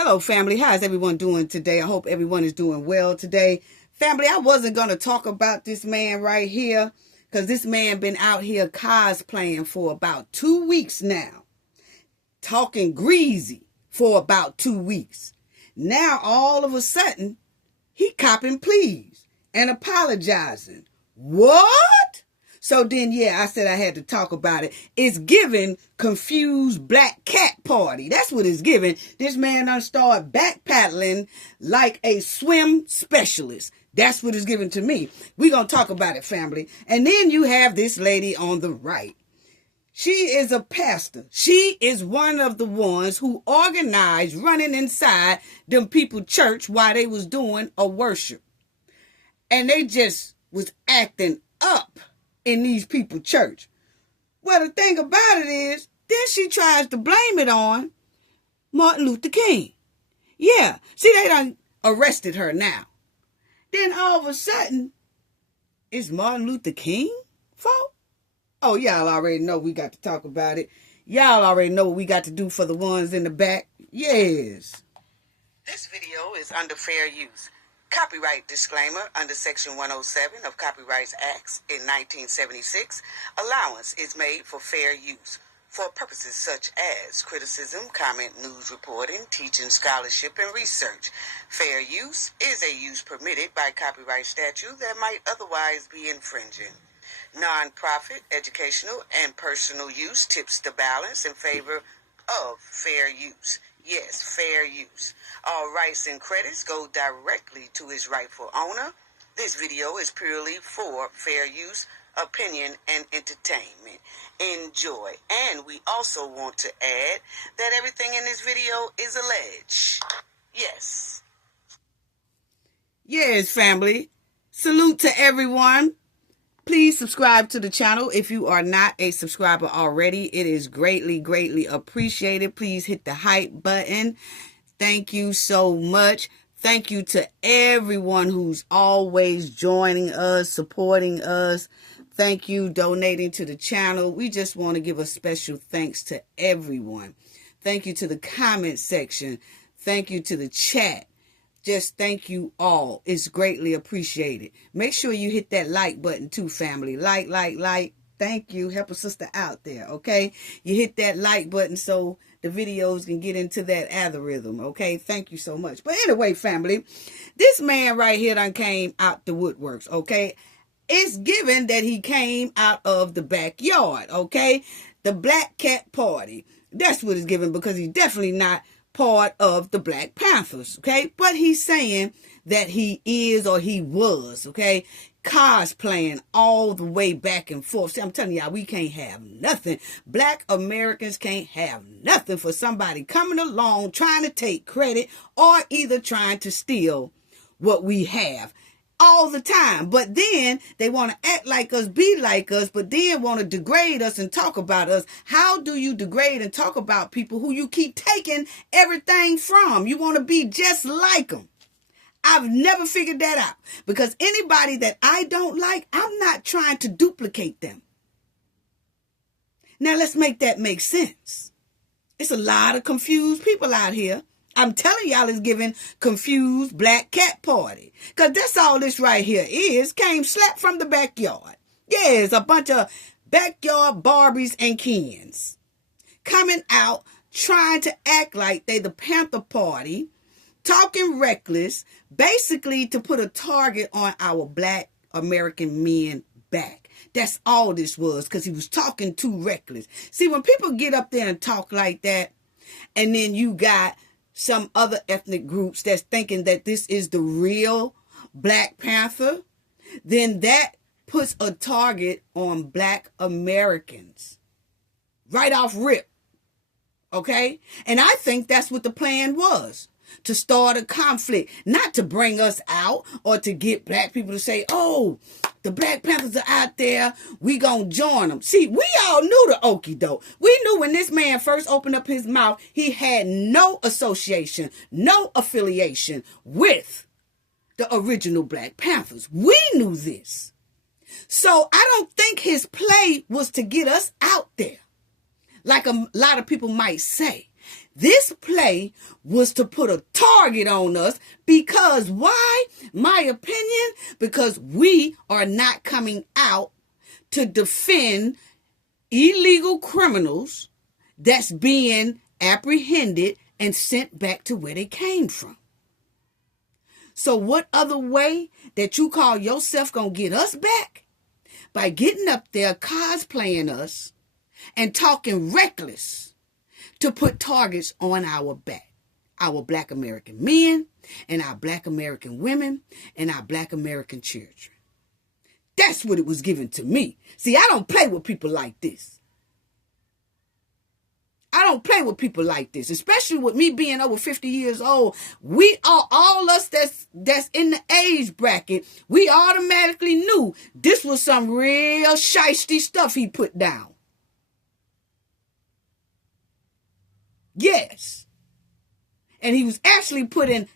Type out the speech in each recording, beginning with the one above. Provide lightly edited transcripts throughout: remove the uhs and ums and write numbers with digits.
Hello, family. How is everyone doing today? I hope everyone is doing well today. Family, I wasn't going to talk about this man right here because this man been out here cosplaying for about 2 weeks now. Talking greasy for about 2 weeks. Now, all of a sudden, he copping pleas and apologizing. What? So then, I said I had to talk about it. It's giving confused black cat party. That's what it's giving. This man done start backpedaling like a swim specialist. That's what it's giving to me. We're going to talk about it, family. And then you have this lady on the right. She is a pastor. She is one of the ones who organized running inside them people church while they was doing a worship. And they just was acting up in these people church. Well, the thing about it is, then she tries to blame it on Martin Luther King. Yeah, see, they done arrested her now. Then all of a sudden, it's Martin Luther King fault? Oh, y'all already know we got to talk about it. Y'all already know what we got to do for the ones in the back. Yes. This video is under fair use. Copyright disclaimer under Section 107 of Copyrights Acts in 1976. Allowance is made for fair use for purposes such as criticism, comment, news reporting, teaching, scholarship, and research. Fair use is a use permitted by copyright statute that might otherwise be infringing. Non-profit, educational, and personal use tips the balance in favor of fair use. Yes, fair use. All rights and credits go directly to its rightful owner. This video is purely for fair use, opinion, and entertainment. Enjoy. And we also want to add that everything in this video is alleged. Yes. Yes, family. Salute to everyone. Please subscribe to the channel if you are not a subscriber already. It is greatly, greatly appreciated. Please hit the hype button. Thank you so much. Thank you to everyone who's always joining us, supporting us. Thank you, donating to the channel. We just want to give a special thanks to everyone. Thank you to the comment section. Thank you to the chat. Just thank you all. It's greatly appreciated. Make sure you hit that like button too, family. Like. Thank you. Help a sister out there, okay? You hit that like button so the videos can get into that algorithm, okay? Thank you so much. But anyway, family, this man right here done came out the woodworks, okay? It's given that he came out of the backyard, okay? The Black Cat Party. That's what it's given because he's definitely not part of the Black Panthers, okay? But he's saying that he is or he was, okay? Cosplaying all the way back and forth. See, I'm telling y'all, we can't have nothing. Black Americans can't have nothing for somebody coming along trying to take credit or either trying to steal what we have. All the time. But then they want to act like us, be like us, but then want to degrade us and talk about us. How do you degrade and talk about people who you keep taking everything from? You want to be just like them. I've never figured that out because anybody that I don't like, I'm not trying to duplicate them. Now let's make that make sense. It's a lot of confused people out here. I'm telling y'all it's giving confused Black Cat Party. Because that's all this right here is. Came slapped from the backyard. Yes, a bunch of backyard Barbies and Kens. Coming out, trying to act like they the Panther Party. Talking reckless. Basically to put a target on our Black American men back. That's all this was. Because he was talking too reckless. See, when people get up there and talk like that. And then you got some other ethnic groups that's thinking that this is the real Black Panther, then that puts a target on Black Americans. Right off rip. Okay? And I think that's what the plan was. To start a conflict. Not to bring us out or to get black people to say, oh, the Black Panthers are out there. We gonna join them. See, we all knew the okie doke. We knew when this man first opened up his mouth, he had no association, no affiliation with the original Black Panthers. We knew this. So I don't think his play was to get us out there. Like a lot of people might say. This play was to put a target on us because why? My opinion, because we are not coming out to defend illegal criminals that's being apprehended and sent back to where they came from. So what other way that you call yourself gonna get us back? By getting up there cosplaying us and talking reckless to put targets on our back. Our Black American men and our Black American women and our Black American children. That's what it was given to me. See, I don't play with people like this. I don't play with people like this, especially with me being over 50 years old. We are all us that's in the age bracket. We automatically knew this was some real shiesty stuff he put down. Yes. And he was actually putting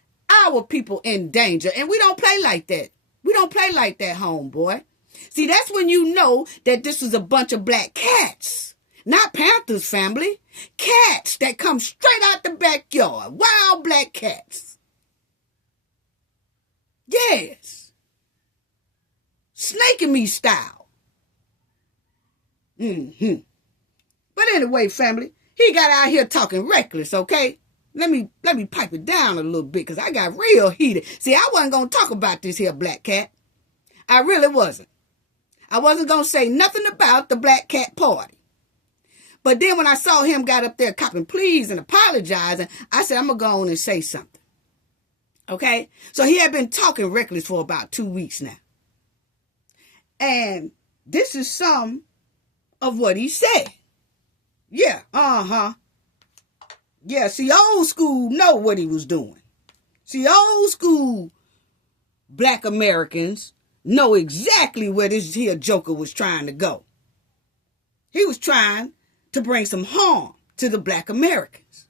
our people in danger. And we don't play like that. We don't play like that, homeboy. See, that's when you know that this was a bunch of black cats. Not Panthers, family. Cats that come straight out the backyard. Wild black cats. Yes. Snake and me style. But anyway, family, he got out here talking reckless, okay? Let me pipe it down a little bit because I got real heated. See, I wasn't going to talk about this here black cat. I really wasn't. I wasn't going to say nothing about the black cat party. But then when I saw him got up there copping pleas and apologizing, I said, I'm going to go on and say something. Okay? So he had been talking reckless for about 2 weeks now. And this is some of what he said. Yeah, Yeah, see, old school know what he was doing. See, old school Black Americans know exactly where this here joker was trying to go. He was trying to bring some harm to the Black Americans.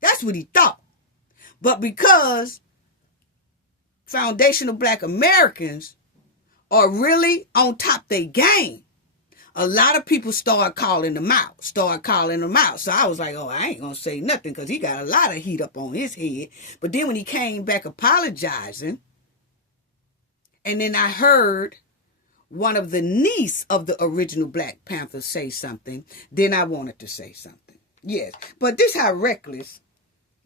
That's what he thought. But because foundational Black Americans are really on top of their game, a lot of people started calling them out. So I was like, oh, I ain't going to say nothing because he got a lot of heat up on his head. But then when he came back apologizing, and then I heard one of the niece of the original Black Panther say something, then I wanted to say something. Yes. But this how reckless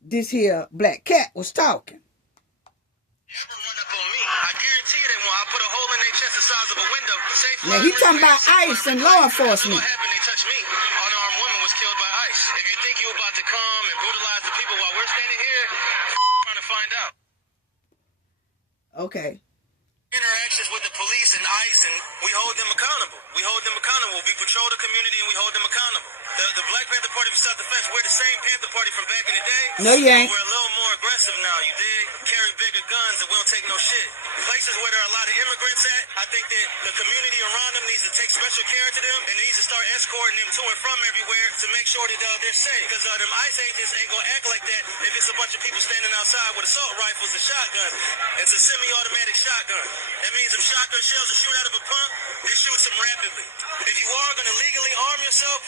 this here black cat was talking. Ever run up on me, I guarantee you they won't. I'll put a hole in their chest the size of a window. Now he talking about ICE and law enforcement. What happened? They touched me. Unarmed woman was killed by ICE. If you think you're about to come and brutalize the people while we're standing here, trying to find out. Okay. Interactions with the police and ICE, and we hold them accountable. We patrol the community and we hold them accountable. The Black Panther Party for Self-Defense, we're the same Panther Party from back in the day. No, you ain't. We're a little more aggressive now, you dig? Carry bigger guns and we don't take no shit. Places where there are a lot of immigrants at, I think that the community around them needs to take special care to them and needs to start escorting them to and from everywhere to make sure that they're safe. Because them ICE agents ain't gonna act like that if it's a bunch of people standing outside with assault rifles and shotguns. It's a semi-automatic shotgun. That means if shotgun shells are shoot out of a pump, they shoot them rapidly. If you are going to legally arm yourself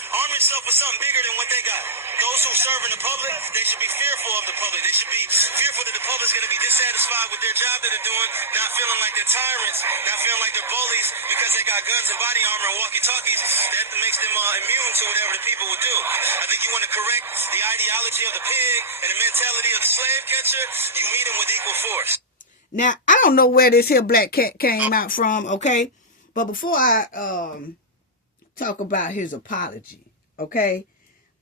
with something bigger than what they got. Those who serve in the public, they should be fearful of the public. They should be fearful that the public's going to be dissatisfied with their job that they're doing, not feeling like they're tyrants, not feeling like they're bullies because they got guns and body armor and walkie-talkies. That makes them immune to whatever the people would do. I think you want to correct the ideology of the pig and the mentality of the slave catcher. You meet them with equal force. Now, I don't know where this here black cat came out from, okay? But before I talk about his apology, okay?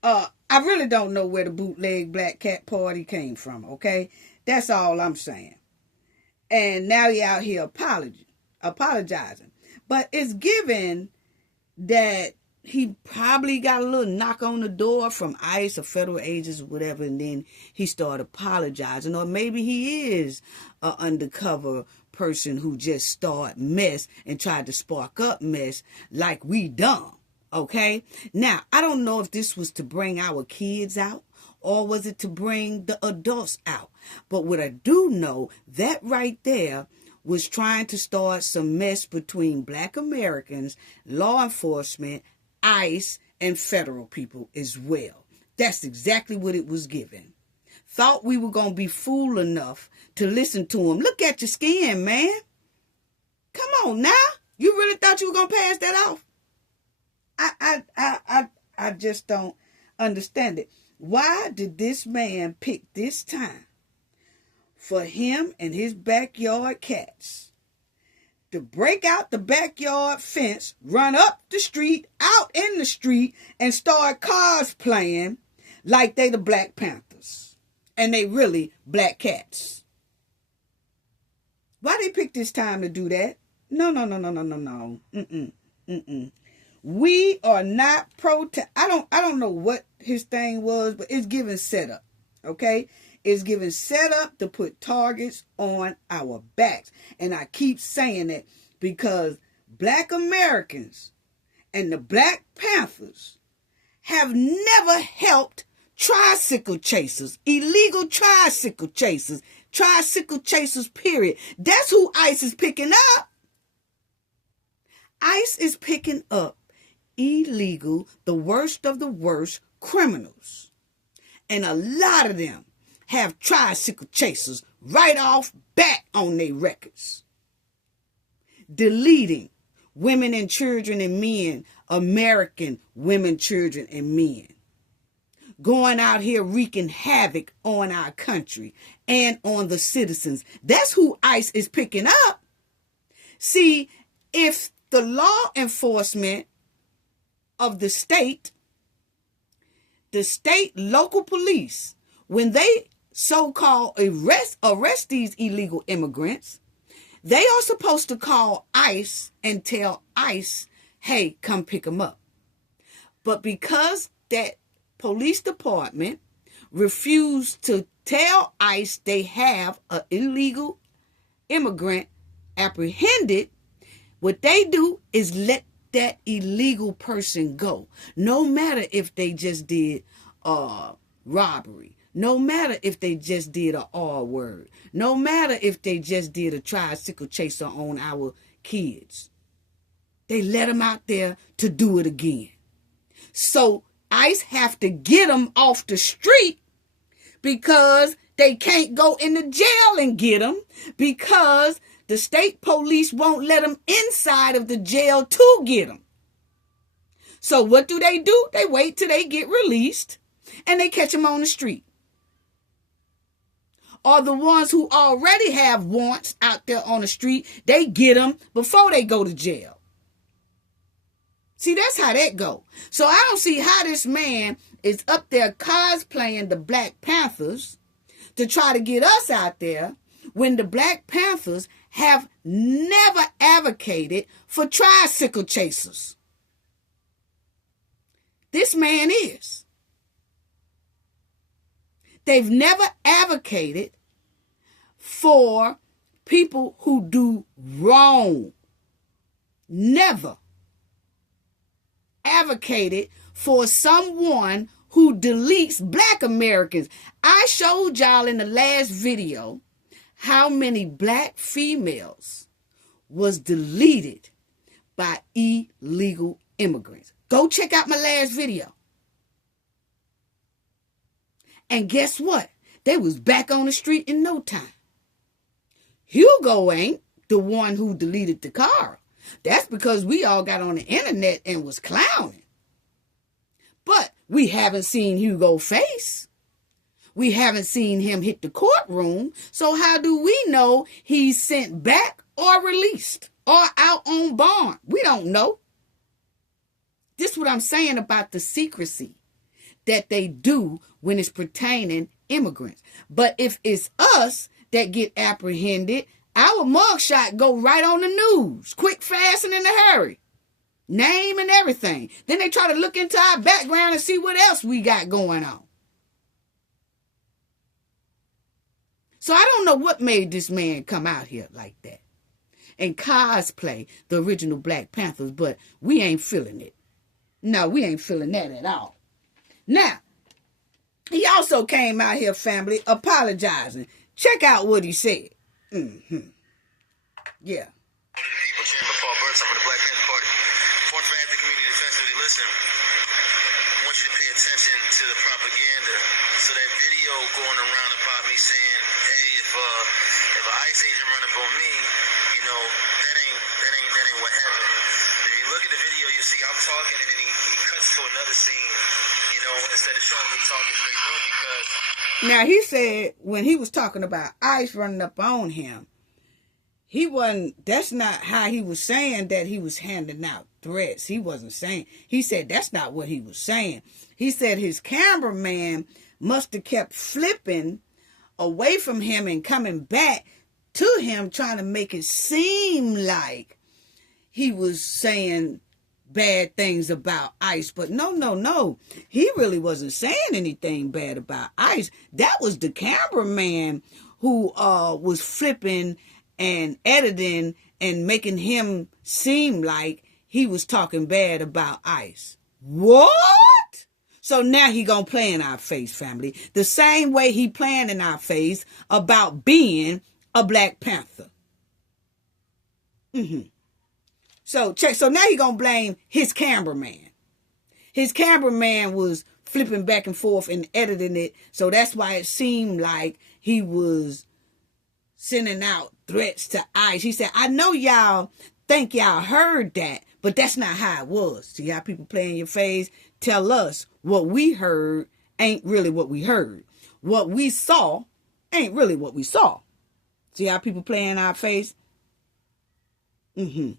I really don't know where the bootleg black cat party came from, okay? That's all I'm saying. And now he out here apologizing. But it's given that he probably got a little knock on the door from ICE or federal agents or whatever, and then he started apologizing. Or maybe he is an undercover person who just started mess and tried to spark up mess like we done, okay? Now, I don't know if this was to bring our kids out or was it to bring the adults out. But what I do know, that right there was trying to start some mess between Black Americans, law enforcement, ICE, and federal people as well. That's exactly what it was given. Thought we were going to be fool enough to listen to him. Look at your skin, man. Come on now. You really thought you were going to pass that off? I just don't understand it. Why did this man pick this time for him and his backyard cats to break out the backyard fence, run up the street, out in the street, and start cosplaying like they the Black Panthers? And they really black cats. Why they pick this time to do that? No. We are not I don't know what his thing was, but it's giving setup. Okay? It's giving setup to put targets on our backs. And I keep saying that because Black Americans and the Black Panthers have never helped tricycle chasers, illegal tricycle chasers, period. That's who ICE is picking up. ICE is picking up illegal, the worst of the worst criminals. And a lot of them have tricycle chasers right off back on their records. Deleting women and children and men, American women, children, and men. Going out here wreaking havoc on our country and on the citizens. That's who ICE is picking up. See, if the law enforcement of the state local police, when they so-called arrest these illegal immigrants, they are supposed to call ICE and tell ICE, hey, come pick them up. But because that police department refused to tell ICE they have an illegal immigrant apprehended, what they do is let that illegal person go. No matter if they just did robbery. No matter if they just did a R word. No matter if they just did a tricycle chaser on our kids. They let them out there to do it again. So ICE have to get them off the street because they can't go in the jail and get them because the state police won't let them inside of the jail to get them. So what do? They wait till they get released and they catch them on the street. Or the ones who already have warrants out there on the street, they get them before they go to jail. See, that's how that go. So I don't see how this man is up there cosplaying the Black Panthers to try to get us out there when the Black Panthers have never advocated for tricycle chasers. This man is. They've never advocated for people who do wrong. Never advocated for someone who deletes Black Americans. I showed y'all in the last video how many Black females was deleted by illegal immigrants. Go check out my last video. And guess what? They was back on the street in no time. Hugo ain't the one who deleted the car. That's because we all got on the internet and was clowning. But we haven't seen Hugo face. We haven't seen him hit the courtroom. So how do we know he's sent back or released or out on bond? We don't know. This is what I'm saying about the secrecy that they do when it's pertaining immigrants. But if it's us that get apprehended, our mugshot go right on the news, quick, fast, and in a hurry. Name and everything. Then they try to look into our background and see what else we got going on. So I don't know what made this man come out here like that and cosplay the original Black Panthers, but we ain't feeling it. No, we ain't feeling that at all. Now, he also came out here, family, apologizing. Check out what he said. Yeah. People, Chairman Paul Burns, I'm with the Black Panther Party. Foreign Panther community defensively listen. I want you to pay attention to the propaganda. So that video going around about me saying, hey, if an ICE agent run up on me, you know, that ain't what happened. If you look at the video, you see I'm talking, and then he cuts to another scene, you know, instead of showing me talking straight through, because now he said when he was talking about ICE running up on him, he wasn't, that's not how he was saying that he was handing out threats. He wasn't saying, he said that's not what he was saying. He said his cameraman must have kept flipping away from him and coming back to him, trying to make it seem like he was saying bad things about ICE. But no. He really wasn't saying anything bad about ICE. That was the cameraman who was flipping and editing and making him seem like he was talking bad about ICE. What? So now he gonna play in our face, family. The same way he playing in our face about being a Black Panther. So check. So now he gonna blame his cameraman. His cameraman was flipping back and forth and editing it, so that's why it seemed like he was sending out threats to ICE. He said, I know y'all think y'all heard that, but that's not how it was. See how people play in your face? Tell us what we heard ain't really what we heard. What we saw ain't really what we saw. See how people play in our face? And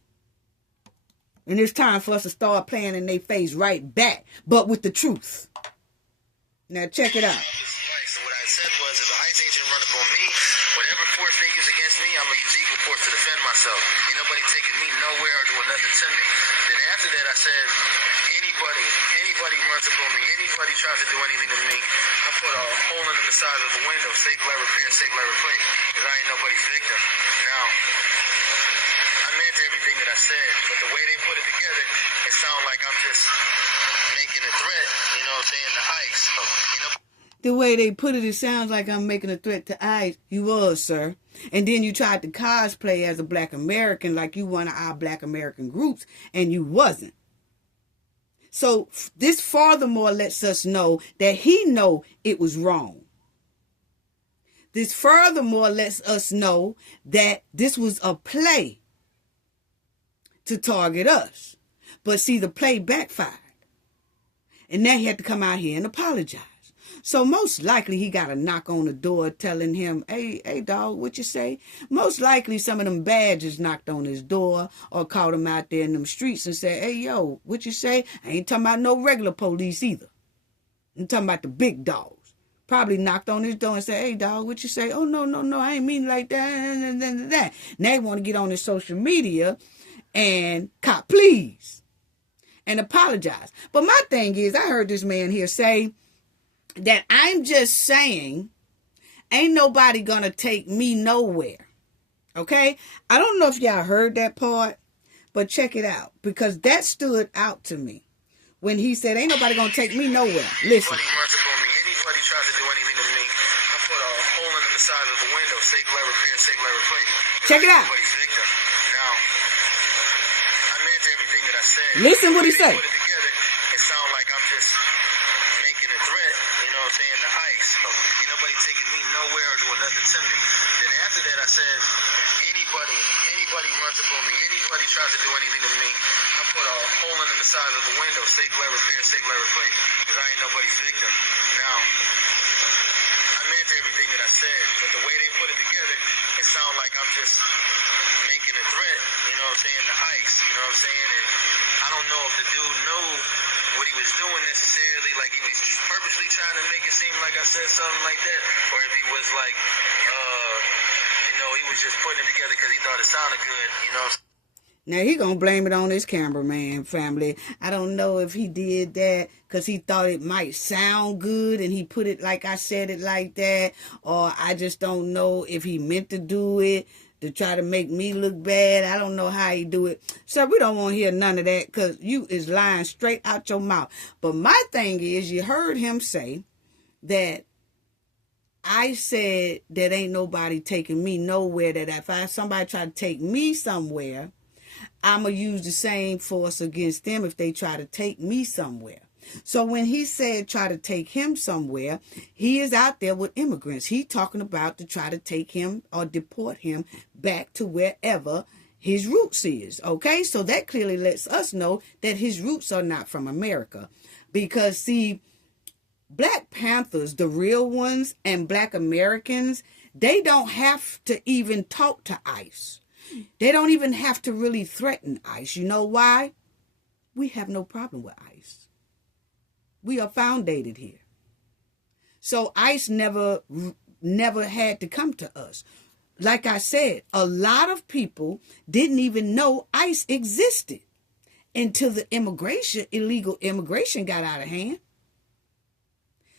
it's time for us to start playing in their face right back, but with the truth. Now check it out. So what I said was, if an ICE agent run up on me, whatever force they use against me, I'm going to use equal force to defend myself. Ain't nobody taking me nowhere or doing nothing to me. Then after that, I said, anybody runs up on me, anybody tries to do anything to me, I put a hole in the side of the window, safe let repair, safe let replace, because I ain't nobody's victim. Now, I meant everything that I said, but the way they put it together, it sounds like I'm just making a threat, you know what I'm saying, to ICE. You know? The way they put it, it sounds like I'm making a threat to ICE. You was, sir. And then you tried to cosplay as a Black American like you one of our Black American groups, and you wasn't. So this furthermore lets us know that he know it was wrong. This furthermore lets us know that this was a play to target us. But see, the play backfired. And now he had to come out here and apologize. So most likely he got a knock on the door telling him, hey, dog, what you say? Most likely some of them badgers knocked on his door or caught him out there in them streets and said, hey, yo, what you say? I ain't talking about no regular police either. I'm talking about the big dogs. Probably knocked on his door and said, hey, dog, what you say? Oh, no, I ain't mean like that. Now they want to get on his social media and cop please and apologize. But my thing is, I heard this man here say that I'm just saying ain't nobody gonna take me nowhere. Okay? I don't know if y'all heard that part, but check it out, because that stood out to me when he said ain't nobody gonna take me nowhere. Listen. Anybody tries to do anything to me, I put a hole in the side of the window, safe let repair, safe let replace. Check it out. Nobody's victim. Now, I meant everything that I said. Listen what he said. Put it together, it sounds like I'm just making a threat, you know what I'm saying, to ICE. Ain't nobody taking me nowhere or doing nothing to me. Then after that, I said, anybody runs up on me, anybody tries to do anything to me, I put a hole in the side of the window, safe let repair, safe let replace, because I ain't nobody's victim. Now, I meant everything that I said, but the way they put it together, it sounds like I'm just making a threat, you know what I'm saying, to ICE, you know what I'm saying, and I don't know if the dude knew what he was doing necessarily, like he was purposely trying to make it seem like I said something like that, or if he was like, you know, he was just putting it together because he thought it sounded good, you know. Now he gonna blame it on his cameraman, family. I don't know if he did that because he thought it might sound good and he put it like I said it like that, or I just don't know if he meant to do it to try to make me look bad. I don't know how he do it. So we don't want to hear none of that because you is lying straight out your mouth. But my thing is, you heard him say that I said that ain't nobody taking me nowhere, that if somebody try to take me somewhere, I'm going to use the same force against them if they try to take me somewhere. So when he said try to take him somewhere, he is out there with immigrants. He talking about to try to take him or deport him back to wherever his roots is. Okay, so that clearly lets us know that his roots are not from America. Because see, Black Panthers, the real ones, and Black Americans, they don't have to even talk to ICE. They don't even have to really threaten ICE. You know why? We have no problem with ICE. We are foundated here. So ICE never had to come to us. Like I said, a lot of people didn't even know ICE existed until the illegal immigration got out of hand.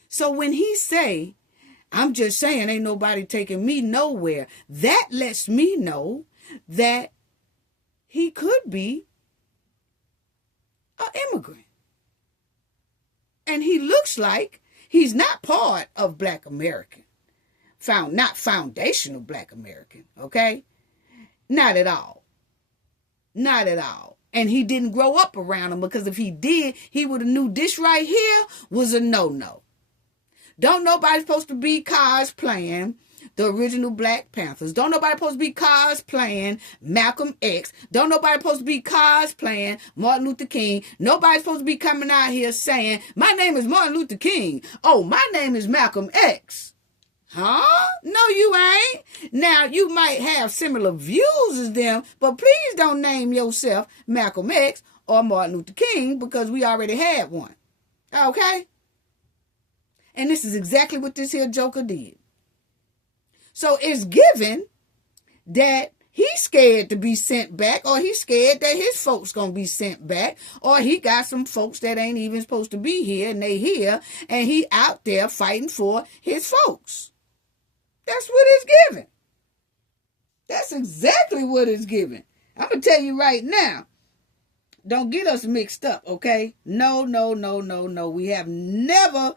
So when he say, I'm just saying ain't nobody taking me nowhere, that lets me know that he could be an immigrant. And he looks like he's not part of Black American. Not foundational Black American, okay? Not at all. Not at all. And he didn't grow up around them, because if he did, he would have knew this right here was a no-no. Don't nobody supposed to be cosplaying the original Black Panthers. Don't nobody supposed to be cosplaying Malcolm X. Don't nobody supposed to be cosplaying Martin Luther King. Nobody's supposed to be coming out here saying, my name is Martin Luther King. Oh, my name is Malcolm X. Huh? No, you ain't. Now, you might have similar views as them, but please don't name yourself Malcolm X or Martin Luther King, because we already had one. Okay? And this is exactly what this here joker did. So it's given that he's scared to be sent back, or he's scared that his folks going to be sent back, or he got some folks that ain't even supposed to be here, and they here, and he out there fighting for his folks. That's what it's given. That's exactly what it's given. I'm going to tell you right now, don't get us mixed up, okay? No. We have never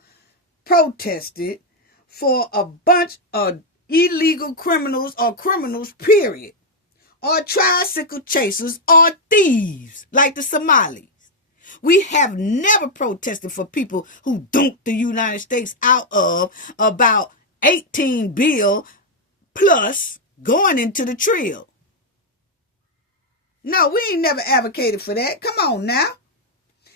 protested for a bunch of illegal criminals or criminals, period, or tricycle chasers or thieves like the Somalis. We have never protested for people who dunked the United States out of about 18 bill plus going into the trill. No, we ain't never advocated for that. Come on now.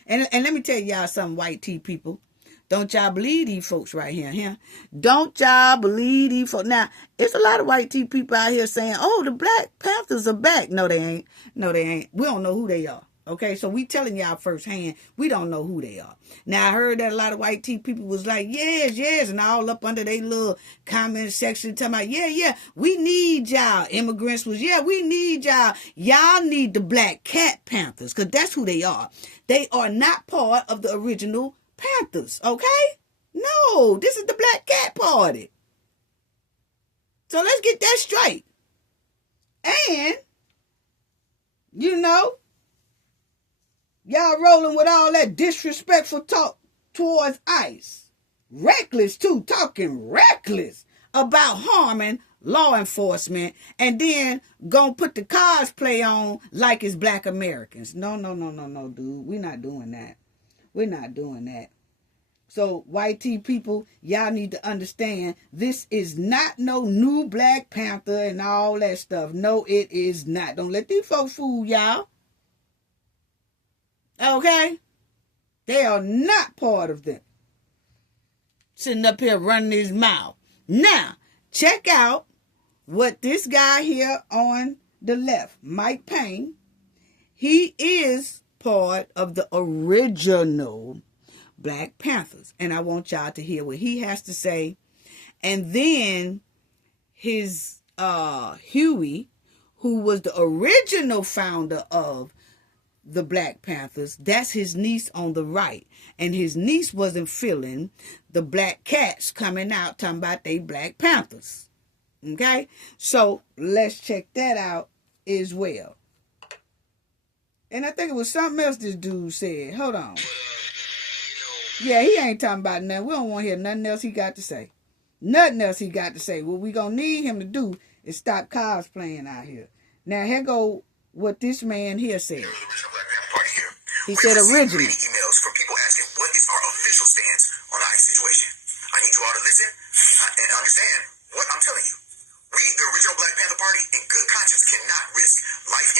And let me tell y'all something, white tea people. Don't y'all believe these folks right here? Don't y'all believe these folks? Now, it's a lot of white tea people out here saying, oh, the Black Panthers are back. No, they ain't. No, they ain't. We don't know who they are. Okay, so we telling y'all firsthand, we don't know who they are. Now, I heard that a lot of white tea people was like, yes, and all up under their little comment section talking about, yeah, we need y'all. Immigrants was, we need y'all. Y'all need the Black Cat Panthers, because that's who they are. They are not part of the original Panthers, okay? No, this is the Black Cat Party. So let's get that straight. And, y'all rolling with all that disrespectful talk towards ICE. Reckless, too. Talking reckless about harming law enforcement, and then gonna put the cosplay on like it's Black Americans. No, dude. We're not doing that. We're not doing that. So, white tea people, y'all need to understand, this is not no new Black Panther and all that stuff. No, it is not. Don't let these folks fool y'all. Okay? They are not part of them. Sitting up here running his mouth. Now, check out what this guy here on the left, Mike Payne, he is part of the original Black Panthers. And I want y'all to hear what he has to say. And then his Huey, who was the original founder of the Black Panthers, that's his niece on the right. And his niece wasn't feeling the black cats coming out talking about they Black Panthers. Okay? So let's check that out as well. And I think it was something else this dude said. Hold on. Yeah, he ain't talking about nothing. We don't want to hear nothing else he got to say. Nothing else he got to say. What we gonna need him to do is stop cosplaying out here. Now, here go what this man here said. He said original. Emails from people asking what is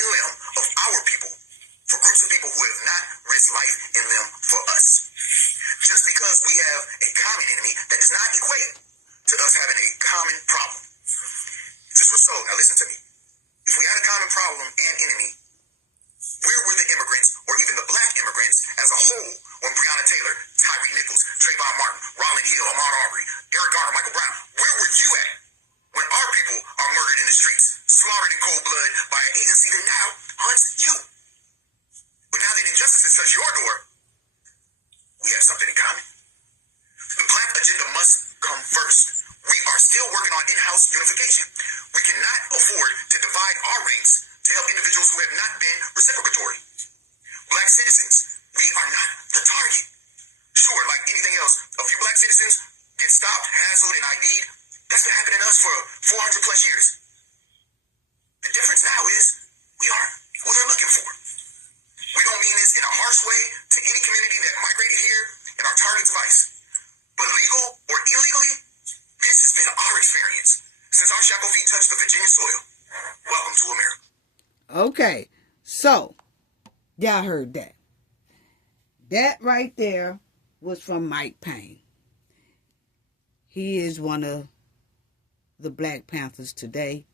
limb of our people for groups of people who have not risked life in them for us. Just because we have a common enemy, that does not equate to us having a common problem. This was so. Now listen to me. If we had a common problem and enemy, where were the immigrants, or even the black immigrants as a whole, when Breonna Taylor, Tyree Nichols, Trayvon Martin, Roland Hill, Ahmaud Arbery, Eric Garner, Michael Brown, where were you at when our people are murdered in the streets, slaughtered in cold blood by an agency that now hunts you? But now that injustice has touched your door, we have something in common. The black agenda must come first. We are still working on in-house unification. We cannot afford to divide our ranks to help individuals who have not been reciprocatory. Black citizens, we are not the target. Sure, like anything else, a few black citizens get stopped, hassled, and ID'd. That's been happening to us for 400 plus years. The difference now is we aren't who they're looking for. We don't mean this in a harsh way to any community that migrated here and are targets of ICE. But legal or illegally, this has been our experience since our shackle feet touched the Virginia soil. Welcome to America. Okay, so y'all heard that. That right there was from Mike Payne. He is one of the Black Panthers today,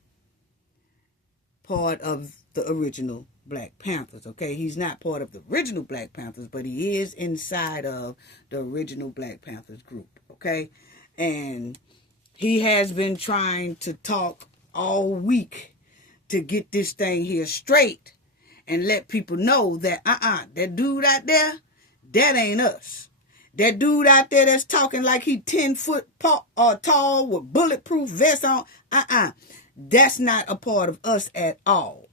part of the original Black Panthers, okay? He's not part of the original Black Panthers, but he is inside of the original Black Panthers group, okay? And he has been trying to talk all week to get this thing here straight and let people know that, that dude out there, that ain't us. That dude out there that's talking like he 10 foot tall with bulletproof vest on, that's not a part of us at all.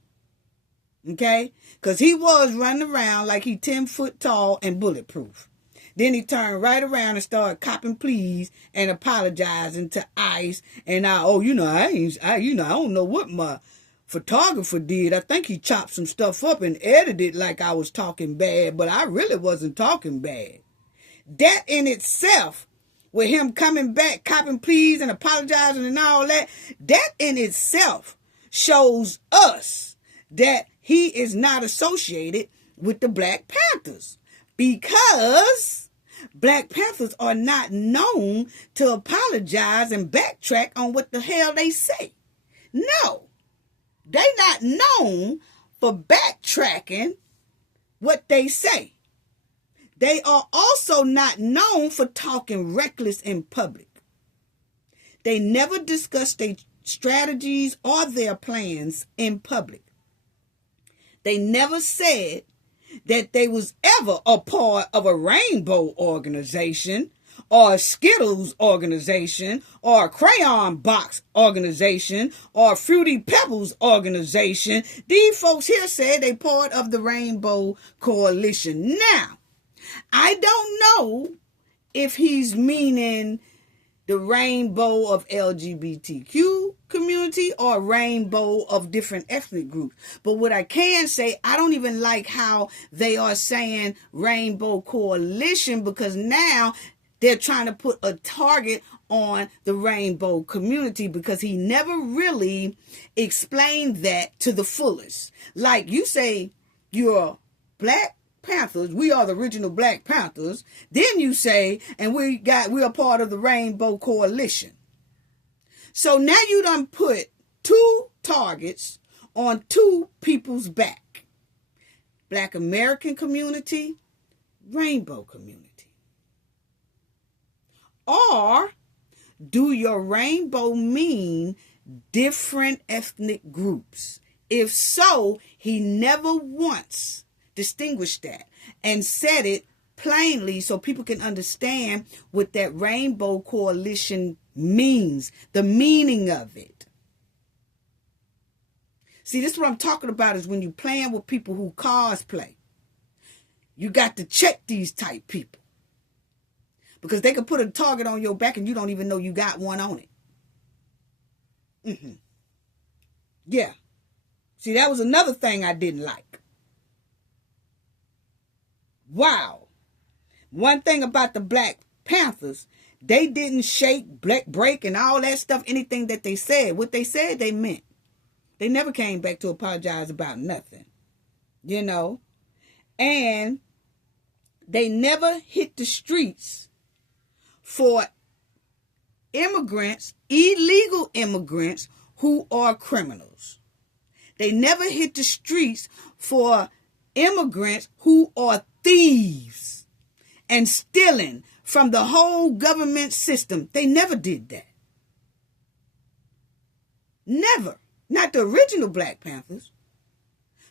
Okay? Because he was running around like he 10 foot tall and bulletproof. Then he turned right around and started copping pleas and apologizing to ICE. And I don't know what my photographer did. I think he chopped some stuff up and edited like I was talking bad, but I really wasn't talking bad. That in itself, with him coming back, copping pleas and apologizing and all that, that in itself shows us that he is not associated with the Black Panthers, because Black Panthers are not known to apologize and backtrack on what the hell they say. No, they not known for backtracking what they say. They are also not known for talking reckless in public. They never discuss their strategies or their plans in public. They never said that they was ever a part of a rainbow organization or a Skittles organization or a crayon box organization or a Fruity Pebbles organization. These folks here said they part of the Rainbow Coalition. Now, I don't know if he's meaning the rainbow of LGBTQ community or rainbow of different ethnic groups. But what I can say, I don't even like how they are saying Rainbow Coalition, because now they're trying to put a target on the rainbow community, because he never really explained that to the fullest. Like, you say you're Black Panthers, we are the original Black Panthers. Then you say, and we are part of the Rainbow Coalition. So now you done put two targets on two people's back. Black American community, rainbow community. Or do your rainbow mean different ethnic groups? If so, he never once distinguished that and said it plainly so people can understand what that Rainbow Coalition means, the meaning of it. See, this is what I'm talking about, is when you playing with people who cosplay. You got to check these type people, because they can put a target on your back and you don't even know you got one on it. Yeah. See, that was another thing I didn't like. Wow. One thing about the Black Panthers, they didn't shake, break, and all that stuff, anything that they said. What they said, they meant. They never came back to apologize about nothing, you know. And they never hit the streets for immigrants, illegal immigrants who are criminals. They never hit the streets for immigrants who are thieves and stealing from the whole government system. They never did that. Never. Not the original Black Panthers.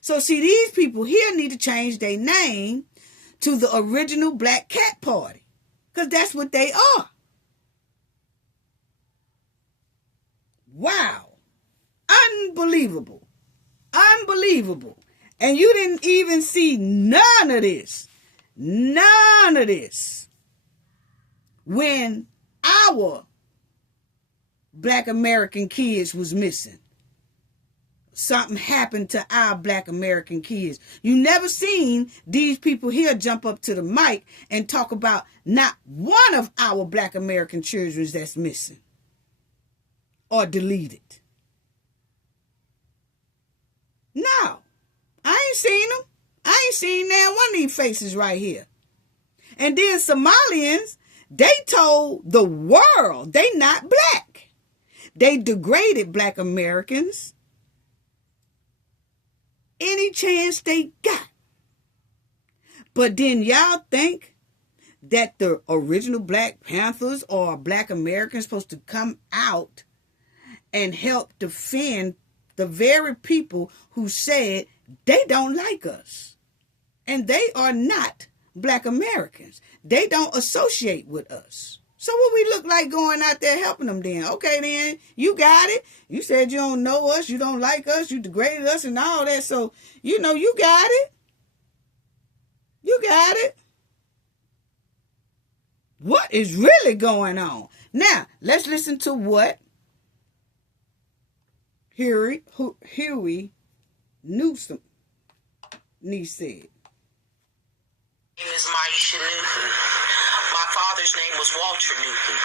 So see, these people here need to change their name to the original Black Cat Party, because that's what they are. Wow. Unbelievable. Unbelievable. And you didn't even see none of this. None of this. When our Black American kids was missing. Something happened to our Black American kids. You never seen these people here jump up to the mic and talk about not one of our Black American children that's missing or deleted. No, I ain't seen them. I ain't seen now one of these faces right here. And then Somalians, they told the world they not Black. They degraded Black Americans any chance they got. But then y'all think that the original Black Panthers or Black Americans supposed to come out and help defend the very people who said they don't like us. And they are not Black Americans. They don't associate with us. So what we look like going out there helping them then? Okay, then, you got it. You said you don't know us, you don't like us, you degraded us and all that. So, you know, you got it. You got it. What is really going on? Now, let's listen to what Huey Newsom said. My name is Maisha Newton. My father's name was Walter Newton.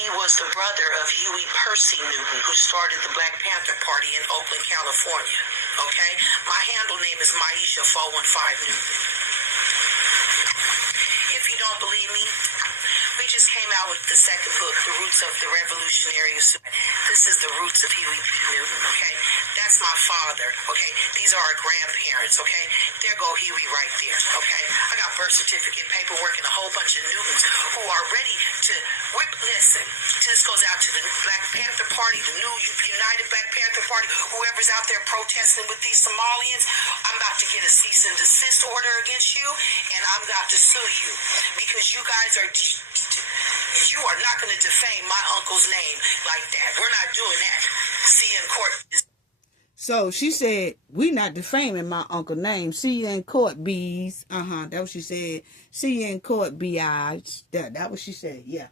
He was the brother of Huey Percy Newton, who started the Black Panther Party in Oakland, California. Okay? My handle name is Maisha 415 Newton. If you don't believe me, we just came out with the second book, The Roots of the Revolutionary. This is the roots of Huey P. Newton, okay? That's my father, okay? These are our grandparents, okay? There go Huey right there, okay? I got birth certificate, paperwork, and a whole bunch of Newtons who are ready to whip. Listen, this goes out to the Black Panther Party, the new United Black Panther Party, whoever's out there protesting with these Somalians. I'm about to get a cease and desist order against you, and I'm about to sue you because you guys are... You are not going to defame my uncle's name like that. We're not doing that. See you in court. So she said, we not defaming my uncle's name. See you in court, bees. That what she said. See you in court, B.I. That what she said. Yeah.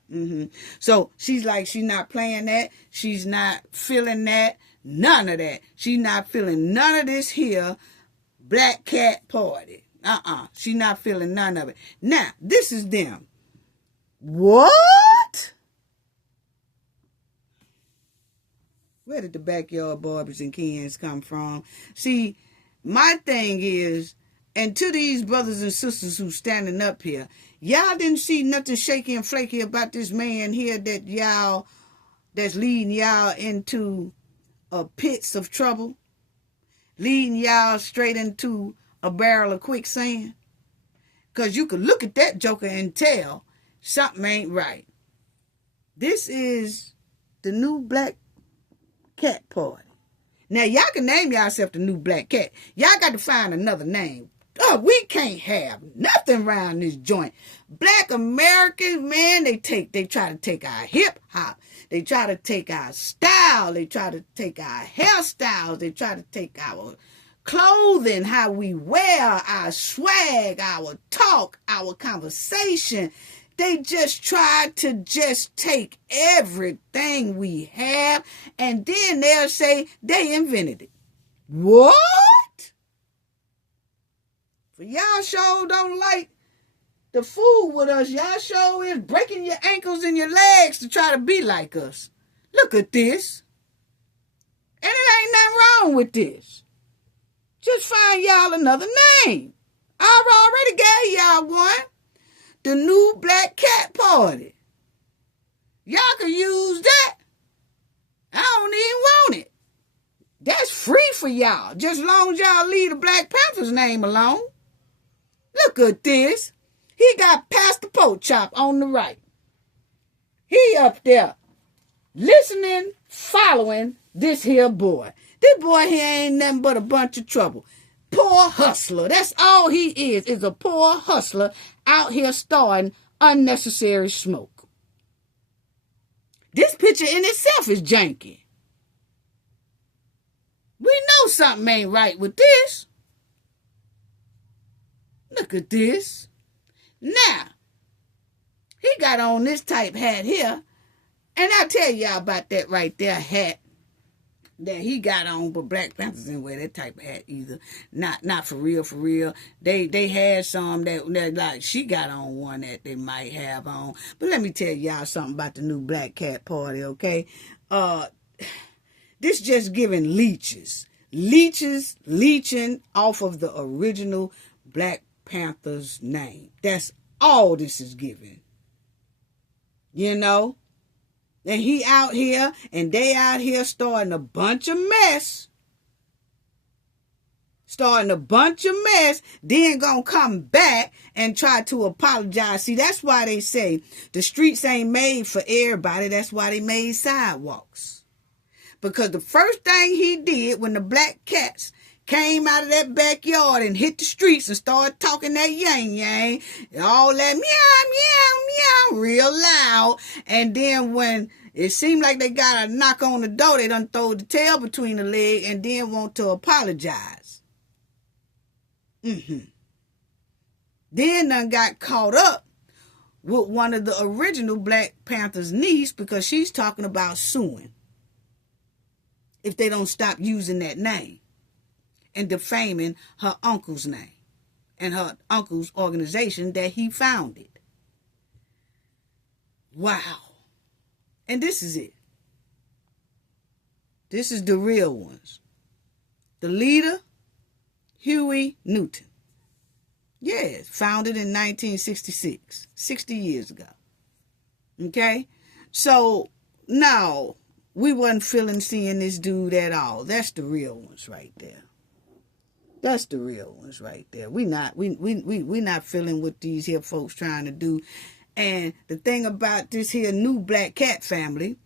So she's like, she's not playing that. She's not feeling that. None of that. She's not feeling none of this here Black Cat Party. She's not feeling none of it. Now, this is them. What? Where did the backyard Barbies and Kens come from? See, my thing is, and to these brothers and sisters who standing up here, y'all didn't see nothing shaky and flaky about this man here that's leading y'all into pits of trouble, leading y'all straight into a barrel of quicksand. Because you could look at that joker and tell something ain't right. This is the new Black Cat Party. Now, y'all can name yourself the new Black Cat. Y'all got to find another name. Oh, we can't have nothing around this joint. Black Americans, man, they try to take our hip hop. They try to take our style. They try to take our hairstyles. They try to take our clothing, how we wear, our swag, our talk, our conversation. They just try to just take everything we have, and then they'll say they invented it. What? For y'all sure don't like the fool with us. Y'all sure is breaking your ankles and your legs to try to be like us. Look at this. And it ain't nothing wrong with this. Just find y'all another name. I already gave y'all one. The New Black Cat Party. Y'all can use that. I don't even want it. That's free for y'all. Just as long as y'all leave the Black Panther's name alone. Look at this. He got Pastor Pork Chop on the right. He up there listening, following this here boy. This boy here ain't nothing but a bunch of trouble. Poor hustler. That's all he is a poor hustler out here starting unnecessary smoke. This picture in itself is janky. We know something ain't right with this. Look at this. Now, he got on this type hat here. And I'll tell y'all about that right there hat that he got on, but Black Panthers didn't wear that type of hat either. Not for real, for real. They had some that like she got on one that they might have on. But let me tell y'all something about the New Black Cat Party, okay? This just giving leeches. Leeching off of the original Black Panther's name. That's all this is giving. You know? And he out here, and they out here starting a bunch of mess. Then gonna come back and try to apologize. See, that's why they say the streets ain't made for everybody. That's why they made sidewalks. Because the first thing he did when the black cats came out of that backyard and hit the streets and started talking that yang, all that meow, real loud. And then when it seemed like they got a knock on the door, they done throw the tail between the leg and then want to apologize. Then done got caught up with one of the original Black Panther's niece because she's talking about suing if they don't stop using that name and defaming her uncle's name and her uncle's organization that he founded. Wow. And this is it. This is the real ones. The leader, Huey Newton. Yes, founded in 1966, 60 years ago. Okay? So, now, we wasn't feeling seeing this dude at all. That's the real ones right there. That's the real ones right there. We not feeling what these here folks trying to do. And the thing about this here New Black Cat family,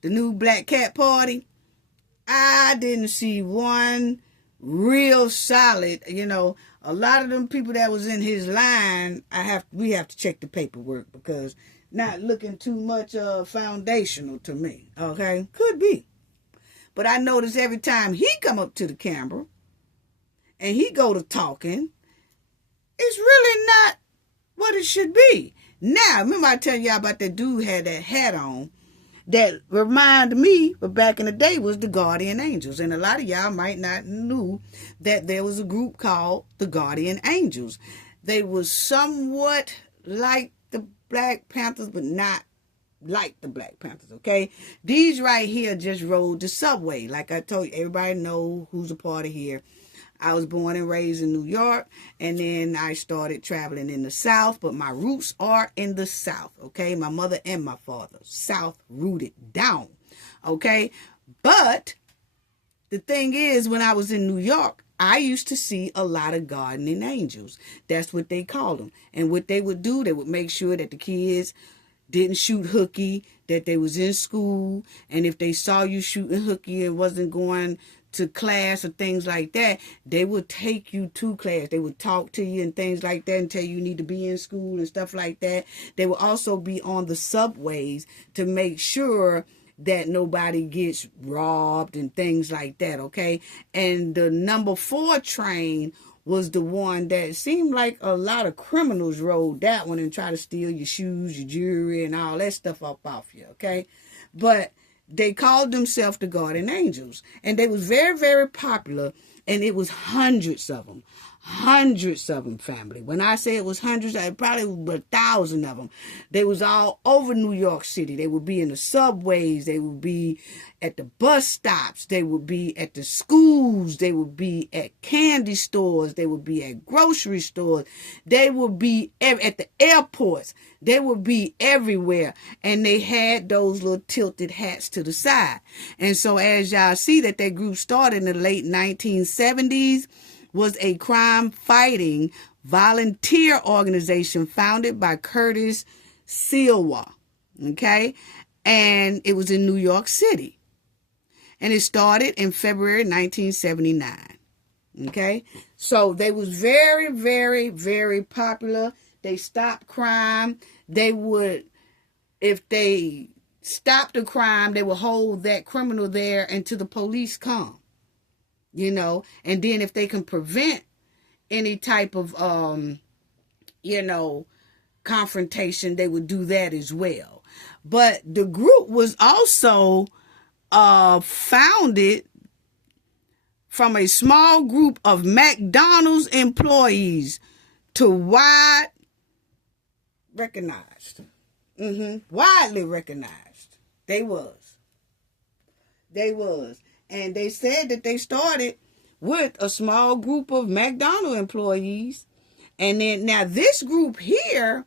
the New Black Cat Party, I didn't see one real solid, a lot of them people that was in his line, we have to check the paperwork because not looking too much foundational to me, okay? Could be. But I notice every time he come up to the camera and he go to talking, it's really not what it should be. Now, remember I tell y'all about that dude had that hat on that reminded me of back in the day was the Guardian Angels. And a lot of y'all might not knew that there was a group called the Guardian Angels. They was somewhat like the Black Panthers, but not like the Black Panthers, okay? These right here just rode the subway. Like I told you, everybody know who's a part of here. I was born and raised in New York, and then I started traveling in the South, but my roots are in the South, okay? My mother and my father, South rooted down, okay? But the thing is, when I was in New York, I used to see a lot of guardian angels. That's what they called them. And what they would do, they would make sure that the kids didn't shoot hooky, that they was in school, and if they saw you shooting hooky and wasn't going to class or things like that, they would take you to class. They would talk to you and things like that and tell you need to be in school and stuff like that. They would also be on the subways to make sure that nobody gets robbed and things like that, okay? And the number 4 train was the one that seemed like a lot of criminals rode that one and try to steal your shoes, your jewelry, and all that stuff off you, okay? But they called themselves the Guardian Angels. And they was very, very popular. And it was hundreds of them. Hundreds of them, family. When I say it was hundreds, it probably was 1,000 of them. They was all over New York City. They would be in the subways. They would be at the bus stops. They would be at the schools. They would be at candy stores. They would be at grocery stores. They would be at the airports. They would be everywhere. And they had those little tilted hats to the side. And so as y'all see that group started in the late 1970s, was a crime-fighting volunteer organization founded by Curtis Silva, okay? And it was in New York City. And it started in February 1979, okay? So they was very, very, very popular. They stopped crime. They would, if they stopped a crime, they would hold that criminal there until the police come. You know, and then if they can prevent any type of, confrontation, they would do that as well. But the group was also founded from a small group of McDonald's employees to widely recognized. They was. And they said that they started with a small group of McDonald's employees. And then now this group here,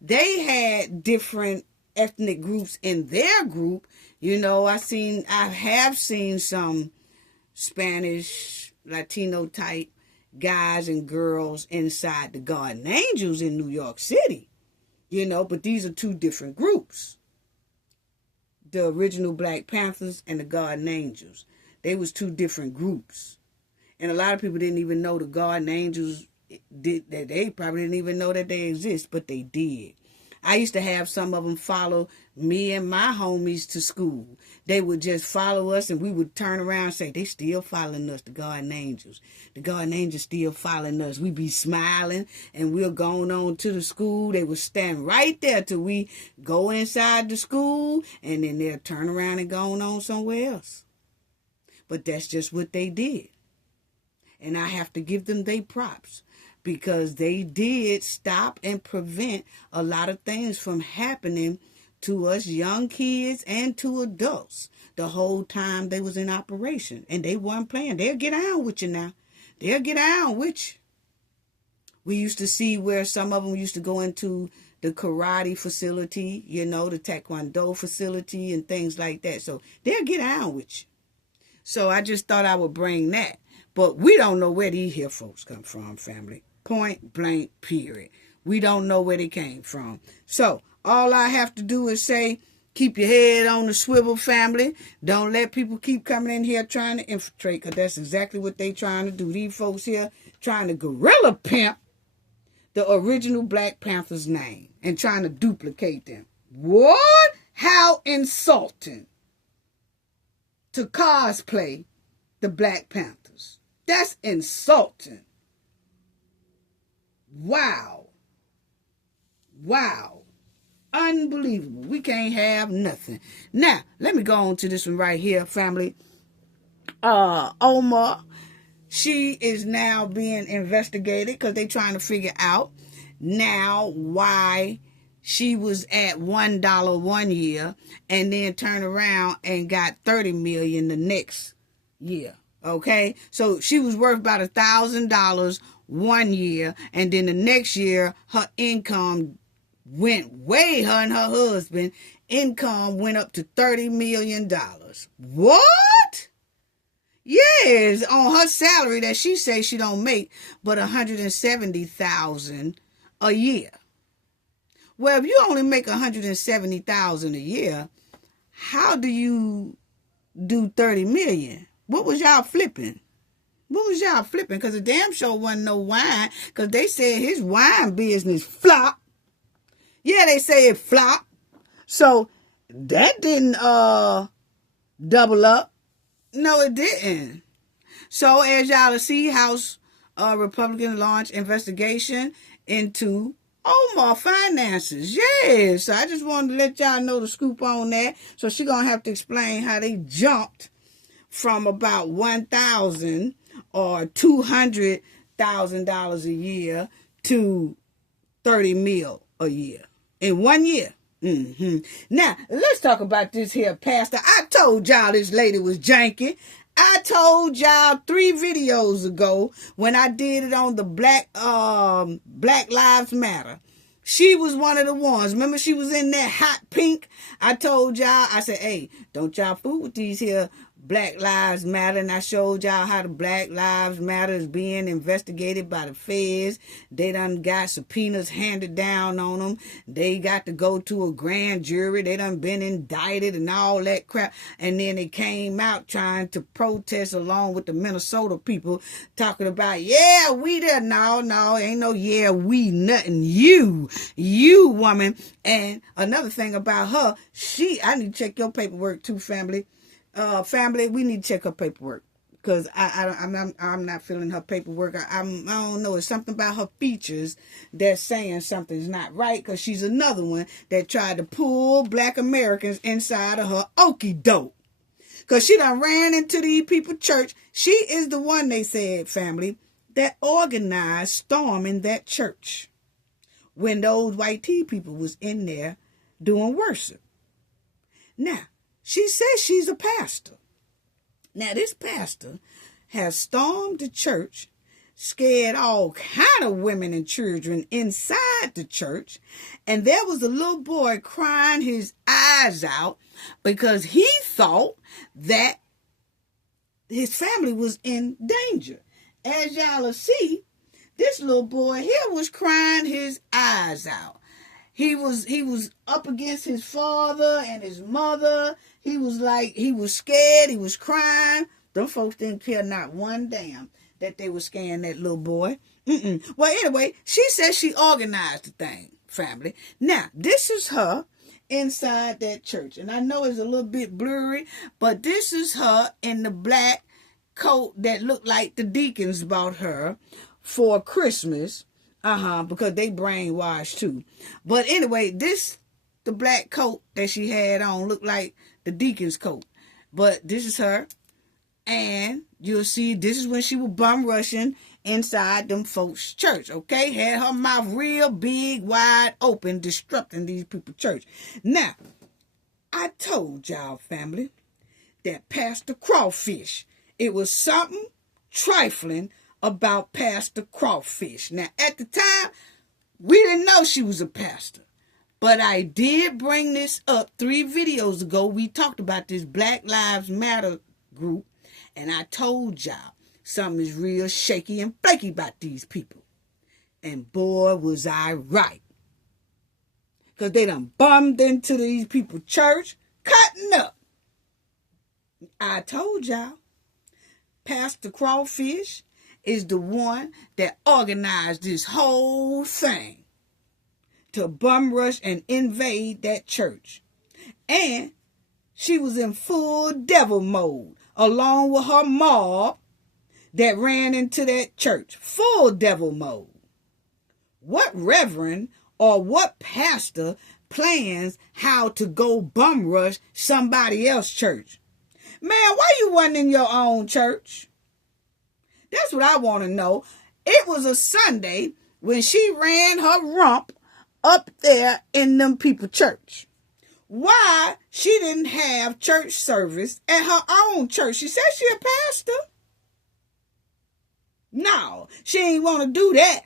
they had different ethnic groups in their group. You know, I have seen some Spanish, Latino type guys and girls inside the Guardian Angels in New York City. You know, but these are two different groups. The original Black Panthers and the Guardian Angels. They was two different groups. And a lot of people didn't even know the Guardian Angels they probably didn't even know that they exist, but they did. I used to have some of them follow me and my homies to school. They would just follow us and we would turn around and say, they still following us, the Guardian Angels. The Guardian Angels still following us. We'd be smiling and we're going on to the school. They would stand right there till we go inside the school and then they'll turn around and go on somewhere else. But that's just what they did. And I have to give them their props because they did stop and prevent a lot of things from happening to us young kids and to adults the whole time they was in operation. And they weren't playing. They'll get down with you now. They'll get down with you. We used to see where some of them used to go into the karate facility, you know, the taekwondo facility and things like that. So they'll get down with you. So I just thought I would bring that. But we don't know where these here folks come from, family. Point blank, period. We don't know where they came from. So all I have to do is say, keep your head on the swivel, family. Don't let people keep coming in here trying to infiltrate, because that's exactly what they trying to do. These folks here trying to guerrilla pimp the original Black Panthers name and trying to duplicate them. What? How insulting to cosplay the Black Panthers. That's insulting. Wow. Unbelievable. We can't have nothing. Now, let me go on to this one right here, family. Omar, she is now being investigated because they're trying to figure out now why she was at $1 one year and then turned around and got $30 million the next year. Okay, so she was worth about $1,000 1 year, and then the next year her income went way. Her and her husband income went up to $30 million. What? Yes, on her salary that she says she don't make but $170,000 a year. Well, if you only make $170,000 a year, how do you do $30 million? What was y'all flipping? Because the damn show wasn't no wine. Because they said his wine business flopped. Yeah, they say it flopped. So that didn't double up. No, it didn't. So as y'all see, House Republican launched investigation into Omar finances. Yes. So I just wanted to let y'all know the scoop on that. So she's going to have to explain how they jumped from about 1,000 or $200,000 $100,000 a year to 30 mil a year in 1 year. Now, let's talk about this here pastor. I told y'all this lady was janky. I told y'all 3 videos ago when I did it on the Black Lives Matter. She was one of the ones. Remember, she was in that hot pink. I told y'all, I said, hey, don't y'all fool with these here Black Lives Matter. And I showed y'all how the Black Lives Matter is being investigated by the feds. They done got subpoenas handed down on them. They got to go to a grand jury. They done been indicted and all that crap. And then they came out trying to protest along with the Minnesota people, talking about, yeah, we there. No, ain't no yeah, we nothing. You woman. And another thing about her, I need to check your paperwork too, family. Family, we need to check her paperwork, because I'm not feeling her paperwork. I don't know. It's something about her features that's saying something's not right, because she's another one that tried to pull Black Americans inside of her okie doke. Because she done ran into these people church. She is the one, they said, family, that organized storming that church when those white tea people was in there doing worship. Now, she says she's a pastor. Now, this pastor has stormed the church, scared all kind of women and children inside the church, and there was a little boy crying his eyes out because he thought that his family was in danger. As y'all will see, this little boy here was crying his eyes out. He was up against his father and his mother. He was scared. He was crying. Them folks didn't care not one damn that they were scaring that little boy. Well, anyway, she says she organized the thing, family. Now, this is her inside that church. And I know it's a little bit blurry, but this is her in the black coat that looked like the deacons bought her for Christmas. Because they brainwashed too. But anyway, the black coat that she had on looked like the deacon's coat. But this is her. And you'll see this is when she was bum rushing inside them folks' church. Okay? Had her mouth real big, wide open, disrupting these people's church. Now, I told y'all, family, that Pastor Crawfish, it was something trifling about Pastor Crawfish. Now, at the time, we didn't know she was a pastor. But I did bring this up 3 videos ago. We talked about this Black Lives Matter group. And I told y'all something is real shaky and flaky about these people. And boy, was I right. Because they done bummed into these people's church, cutting up. I told y'all, Pastor Crawfish is the one that organized this whole thing to bum rush and invade that church. And she was in full devil mode along with her mob that ran into that church. Full devil mode. What reverend or what pastor plans how to go bum rush somebody else's church? Man, why you wasn't in your own church? That's what I want to know. It was a Sunday when she ran her rump up there in them people church. Why she didn't have church service at her own church? She said she a pastor. No, she ain't want to do that.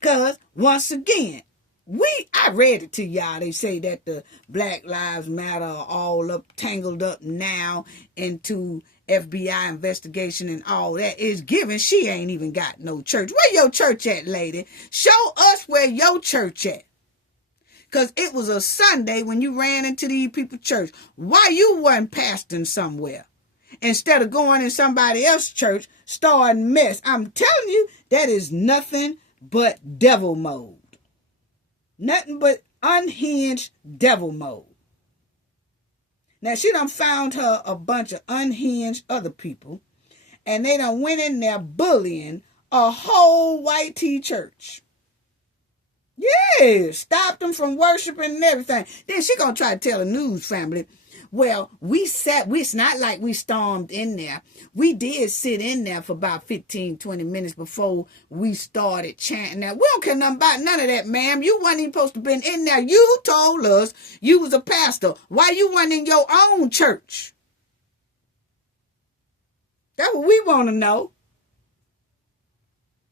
Because, once again, I read it to y'all. They say that the Black Lives Matter are all tangled up now into FBI investigation and all that. Is given she ain't even got no church. Where your church at, lady? Show us where your church at. Because it was a Sunday when you ran into these people's church. Why you wasn't pastoring somewhere? Instead of going in somebody else's church, starting mess. I'm telling you, that is nothing but devil mode. Nothing but unhinged devil mode. Now, she done found her a bunch of unhinged other people, and they done went in there bullying a whole white tea church. Yeah, stopped them from worshiping and everything. Then she gonna try to tell the news family, Well, it's not like we stormed in there. We did sit in there for about 15, 20 minutes before we started chanting. Now, we don't care nothing about none of that, ma'am. You wasn't even supposed to been in there. You told us you was a pastor. Why you wasn't in your own church? That's what we want to know.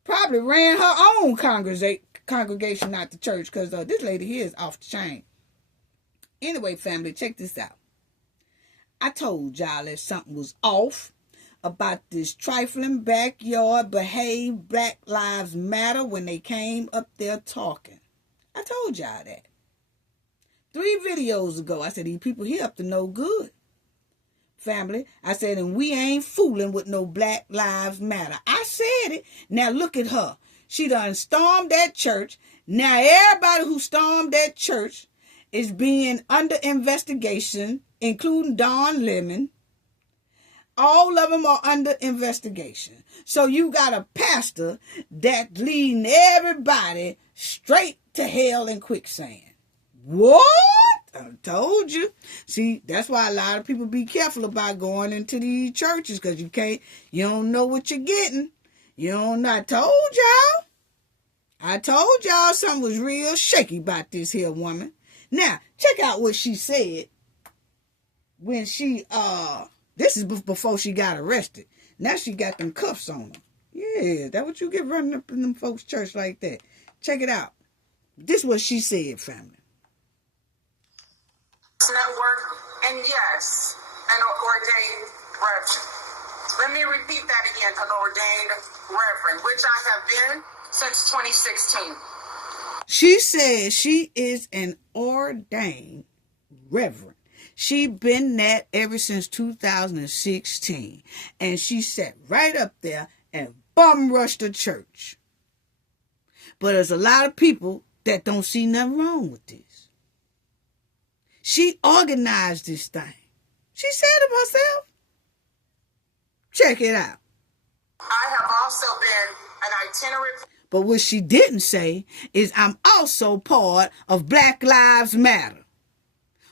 Probably ran her own congregation, not the church, because this lady here is off the chain. Anyway, family, check this out. I told y'all that something was off about this trifling backyard behave Black Lives Matter when they came up there talking. I told y'all that. 3 videos ago, I said, these people here up to no good. Family, I said, and we ain't fooling with no Black Lives Matter. I said it. Now look at her. She done stormed that church. Now everybody who stormed that church is being under investigation, including Don Lemon. All of them are under investigation. So you got a pastor that leading everybody straight to hell and quicksand. What? I told you. See, that's why a lot of people be careful about going into these churches, because you don't know what you're getting. You don't know. I told y'all something was real shaky about this here woman. Now, check out what she said when she, this is before she got arrested. Now she got them cuffs on her. Yeah, that what you get running up in them folks' church like that. Check it out. This is what she said, family. Network, and yes, an ordained reverend. Let me repeat that again, an ordained reverend, which I have been since 2016. She says she is an ordained reverend. She been that ever since 2016. And she sat right up there and bum rushed the church. But there's a lot of people that don't see nothing wrong with this. She organized this thing. She said it herself. Check it out. I have also been an itinerant. But what she didn't say is I'm also part of Black Lives Matter.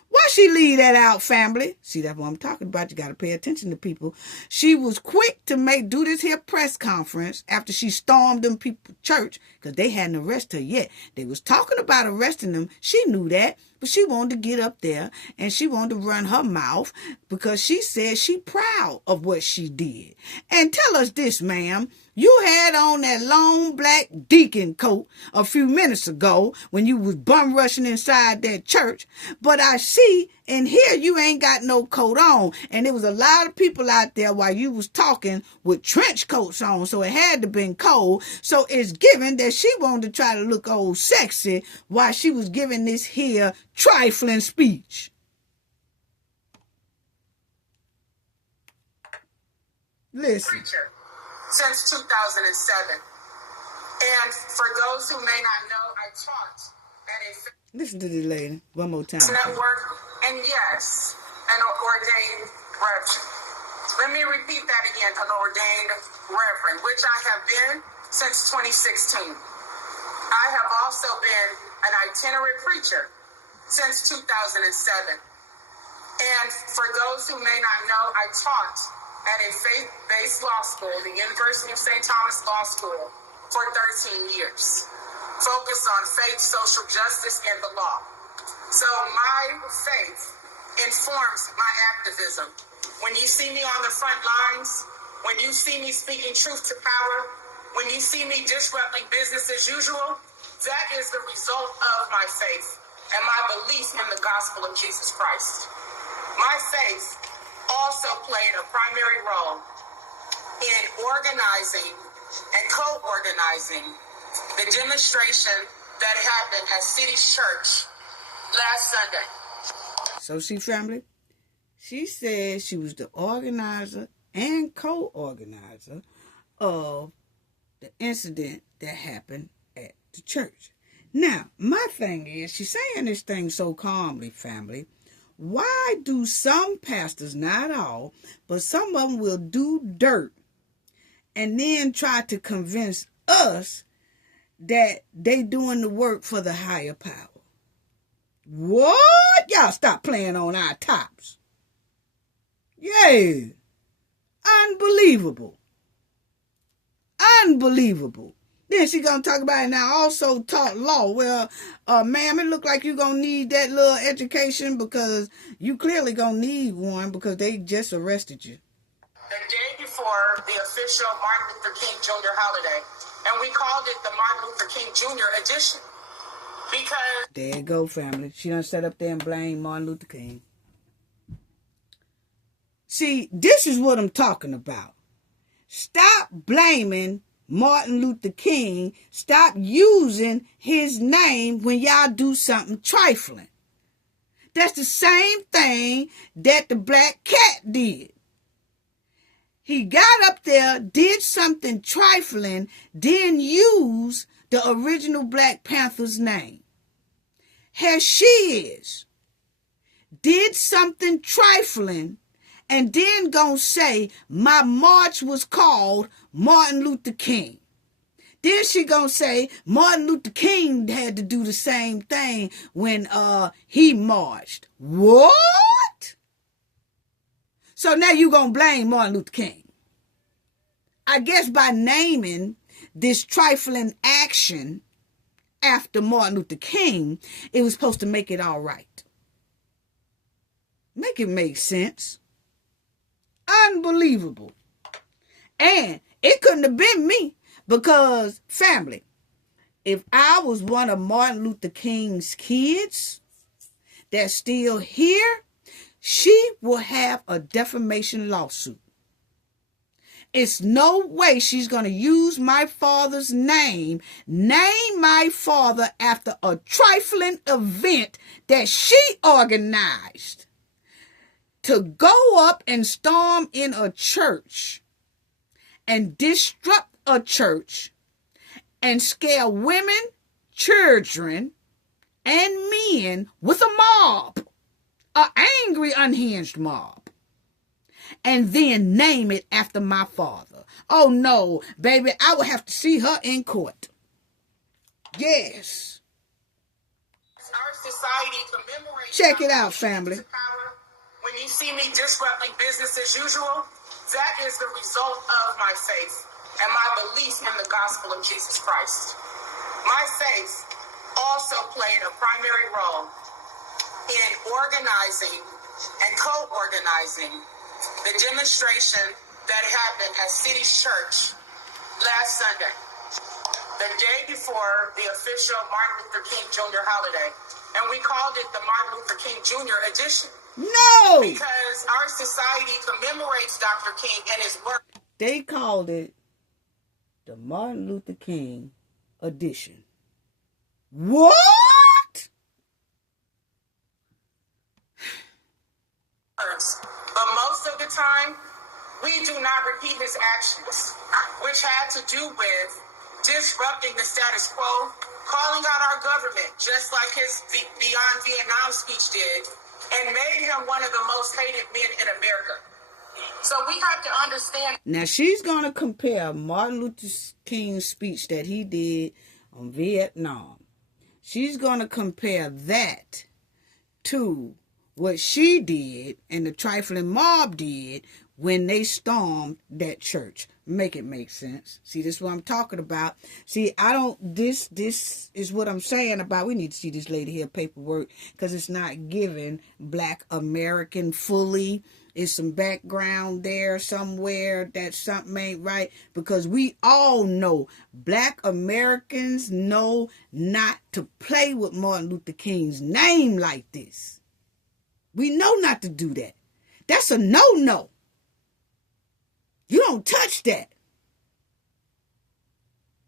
Why she leave that out, family? See, that's what I'm talking about. You got to pay attention to people. She was quick to do this here press conference after she stormed them people church, because they hadn't arrested her yet. They was talking about arresting them. She knew that, but she wanted to get up there and she wanted to run her mouth because she said she proud of what she did. And tell us this, ma'am. You had on that long black deacon coat a few minutes ago when you was bum rushing inside that church. But I see and hear you ain't got no coat on. And there was a lot of people out there while you was talking with trench coats on. So it had to been cold. So it's given that she wanted to try to look old sexy while she was giving this here trifling speech. Listen. Since 2007. And for those who may not know, I taught at a listen to this lady one more time. Network, and yes, an ordained reverend. Let me repeat that again, an ordained reverend, which I have been since 2016. I have also been an itinerant preacher since 2007. And for those who may not know, I taught at a faith-based law school, the University of St. Thomas Law School, for 13 years. Focused on faith, social justice, and the law. So my faith informs my activism. When you see me on the front lines, when you see me speaking truth to power, when you see me disrupting business as usual, that is the result of my faith and my belief in the gospel of Jesus Christ. My faith also played a primary role in organizing and co-organizing the demonstration that happened at City's Church last Sunday. So see, family, she said she was the organizer and co-organizer of the incident that happened at the church. Now, my thing is, she's saying this thing so calmly, family. Why do some pastors, not all, but some of them will do dirt and then try to convince us that they doing the work for the higher power? What? Y'all stop playing on our tops. Yeah. Unbelievable. Unbelievable. Then she gonna talk about it now. Also taught law. Well, ma'am, it look like you gonna need that little education because you clearly gonna need one because they just arrested you. The day before the official Martin Luther King Jr. holiday, and we called it the Martin Luther King Jr. edition because There you go, family. She done sat up there and blamed Martin Luther King. See, this is what I'm talking about. Stop blaming Martin Luther King. Stop using his name when y'all do something trifling. That's the same thing that the black cat did. He got up there, did something trifling, then used the original Black Panther's name. Here she is, did something trifling, and then gonna say my march was called Martin Luther King. Then she gonna say Martin Luther King had to do the same thing when he marched. What? So now you gonna blame Martin Luther King. I guess by naming this trifling action after Martin Luther King, it was supposed to make it all right. Make it make sense. Unbelievable. And it couldn't have been me because, family, if I was one of Martin Luther King's kids that's still here, she will have a defamation lawsuit. It's no way she's going to use my father's name, name my father after a trifling event that she organized to go up and storm in a church and disrupt a church and scare women, children, and men with a mob, an angry, unhinged mob. And then name it after my father. Oh no, baby, I would have to see her in court. Yes. our society commemorates. Check it out, family. When you see me disrupting business as usual, that is the result of my faith and my belief in the gospel of Jesus Christ. My faith also played a primary role in organizing and co-organizing the demonstration that happened at City's Church last Sunday, the day before the official Martin Luther King Jr. holiday. And we called it the Martin Luther King Jr. edition. No! Because our society commemorates Dr. King and his work. They called it the Martin Luther King edition. What? But most of the time, we do not repeat his actions, which had to do with disrupting the status quo, calling out our government, just like his Beyond Vietnam speech did, and made him one of the most hated men in America. So we have to understand. Now she's going to compare Martin Luther King's speech that he did on Vietnam. She's going to compare that to what she did and the trifling mob did when they stormed that church. Make it make sense. See, this is what I'm talking about. See, this is what I'm saying about, we need to see this lady here paperwork because it's not giving Black American fully. It's some background there somewhere that something ain't right, because we all know Black Americans know not to play with Martin Luther King's name like this. We know not to do that. That's a no-no. You don't touch that.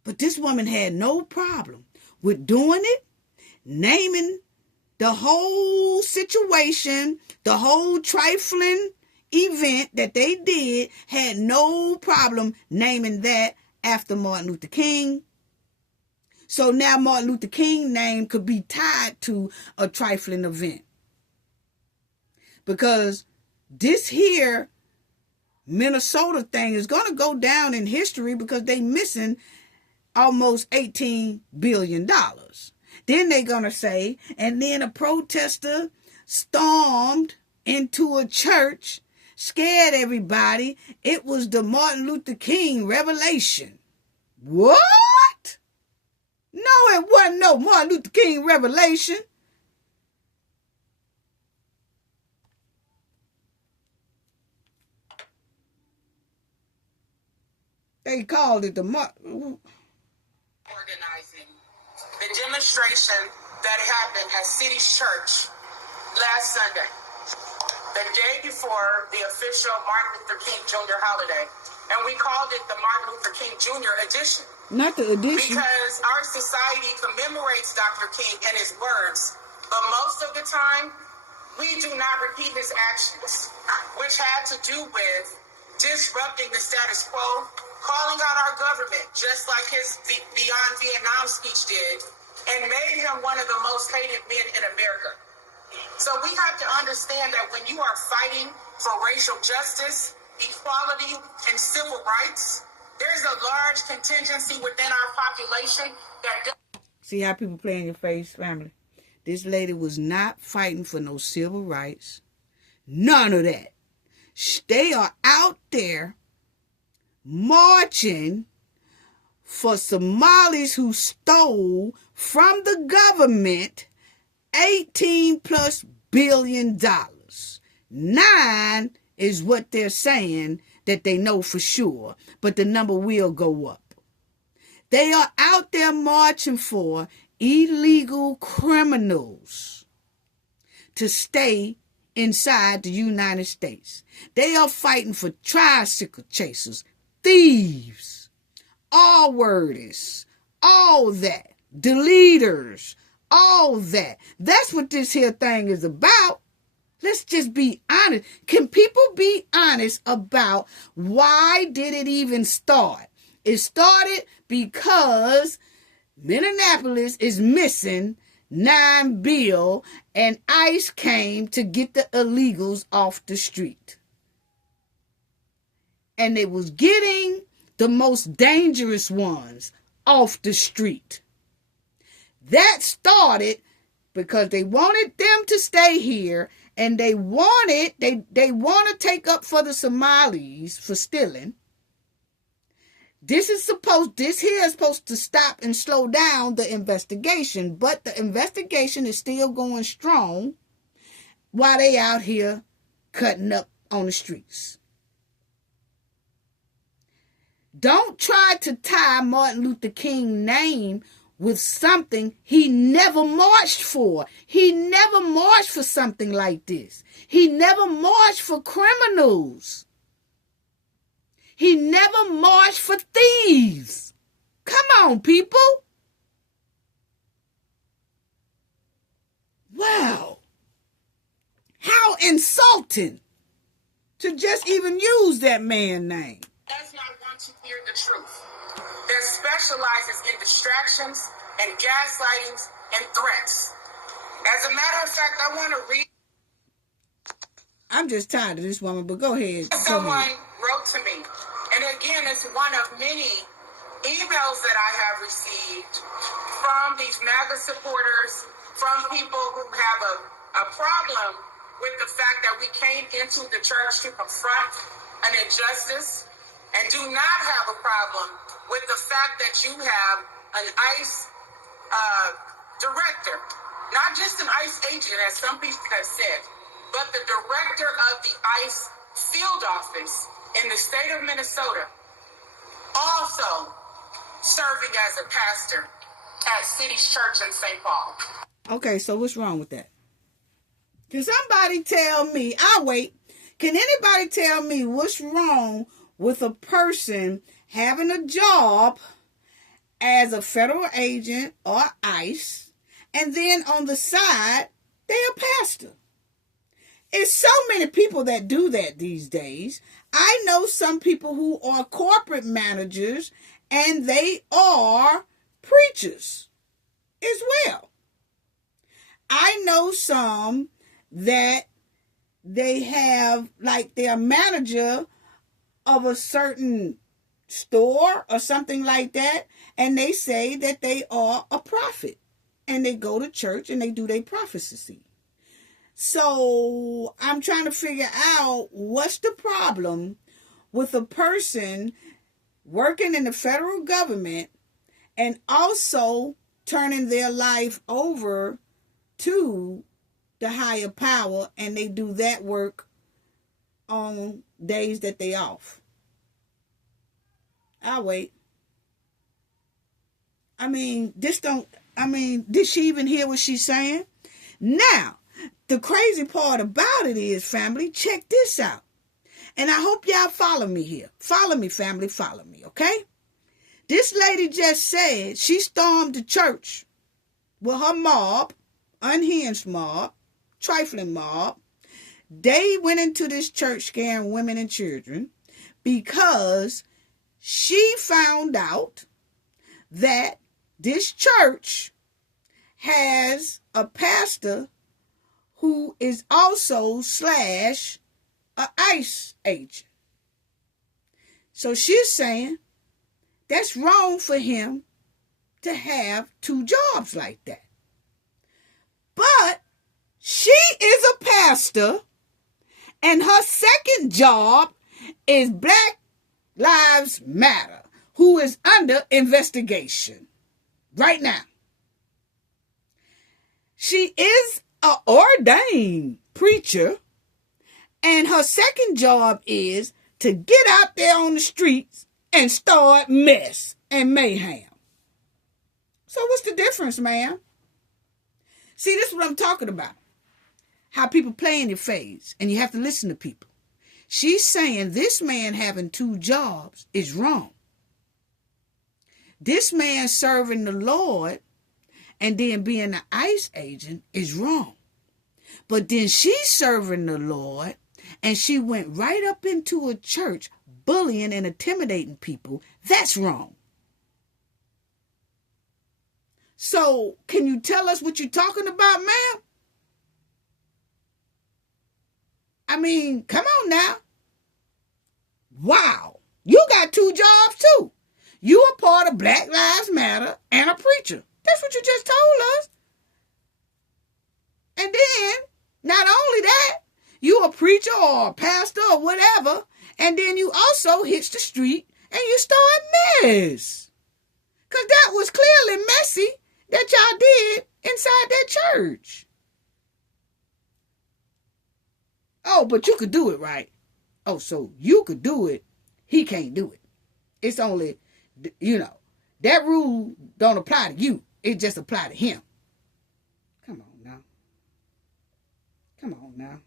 But this woman had no problem with doing it, naming the whole situation, the whole trifling event that they did, had no problem naming that after Martin Luther King. So now Martin Luther King name could be tied to a trifling event. Because this here Minnesota thing is going to go down in history because they missing almost $18 billion. Then they're going to say, and then a protester stormed into a church scared everybody. It was the Martin Luther King revelation. What? No, it wasn't no Martin Luther King revelation. They called it the organizing the demonstration that happened at City's Church last Sunday, the day before the official Martin Luther King Jr. holiday. And we called it the Martin Luther King Jr. edition. Not the edition. Because our society commemorates Dr. King and his words, but most of the time, we do not repeat his actions, which had to do with disrupting the status quo, calling out our government, just like his Beyond Vietnam speech did, and made him one of the most hated men in America. So we have to understand that when you are fighting for racial justice, equality, and civil rights, there's a large contingency within our population that... See how people play in your face, family? This lady was not fighting for no civil rights. None of that. They are out there marching for Somalis who stole from the government $18+ billion. 9 is what they're saying that they know for sure, but the number will go up. They are out there marching for illegal criminals to stay inside the United States. They are fighting for tricycle chasers, thieves, R-worders, all that, deleters, all that. That's what this here thing is about. Let's just be honest. Can people be honest about why did it even start? It started because Minneapolis is missing $9 billion and ICE came to get the illegals off the street. And they was getting the most dangerous ones off the street. That started because they wanted them to stay here, and they want to take up for the Somalis for stealing. This here is supposed to stop and slow down the investigation, but the investigation is still going strong while they out here cutting up on the streets. Don't try to tie Martin Luther King's name with something he never marched for. He never marched for something like this. He never marched for criminals. He never marched for thieves. Come on, people. Wow. How insulting to just even use that man's name. Does not want to hear the truth. That specializes in distractions and gaslightings and threats. As a matter of fact, I want to read. I'm just tired of this woman, but go ahead. Someone wrote to me. And again, it's one of many emails that I have received from these MAGA supporters, from people who have a problem with the fact that we came into the church to confront an injustice, and do not have a problem with the fact that you have an ICE director, not just an ICE agent, as some people have said, but the director of the ICE field office in the state of Minnesota, also serving as a pastor at City's Church in St. Paul. Okay, so what's wrong with that? Can somebody tell me? I'll wait. Can anybody tell me what's wrong with a person having a job as a federal agent or ICE, and then on the side, they're a pastor? It's so many people that do that these days. I know some people who are corporate managers, and they are preachers as well. I know some that they have, like, they're manager of a certain store or something like that, and they say that they are a prophet, and they go to church and they do their prophecy. So I'm trying to figure out what's the problem with a person working in the federal government and also turning their life over to the higher power, and they do that work on days that they off. I'll wait. Did she even hear what she's saying? Now, the crazy part about it is, family, check this out. And I hope y'all follow me here. Follow me, family, follow me, okay? This lady just said she stormed the church with her mob, unhinged mob, trifling mob. They went into this church scaring women and children because she found out that this church has a pastor who is also / a ICE agent. So she's saying that's wrong for him to have 2 jobs like that. But she is a pastor, and her second job is Black Lives Matter, who is under investigation right now. She is an ordained preacher, and her second job is to get out there on the streets and start mess and mayhem. So what's the difference, ma'am? See, this is what I'm talking about. How people play in your face, and you have to listen to people. She's saying this man having 2 jobs is wrong. This man serving the Lord and then being an ICE agent is wrong. But then she's serving the Lord, and she went right up into a church bullying and intimidating people. That's wrong. So, can you tell us what you're talking about, ma'am? Come on now. Wow. You got 2 jobs too. You are part of Black Lives Matter and a preacher. That's what you just told us. And then, not only that, you a preacher or a pastor or whatever, and then you also hits the street and you start mess. Because that was clearly messy that y'all did inside that church. Oh, but you could do it, right? Oh, so you could do it. He can't do it. It's only, that rule don't apply to you. It just apply to him. Come on now.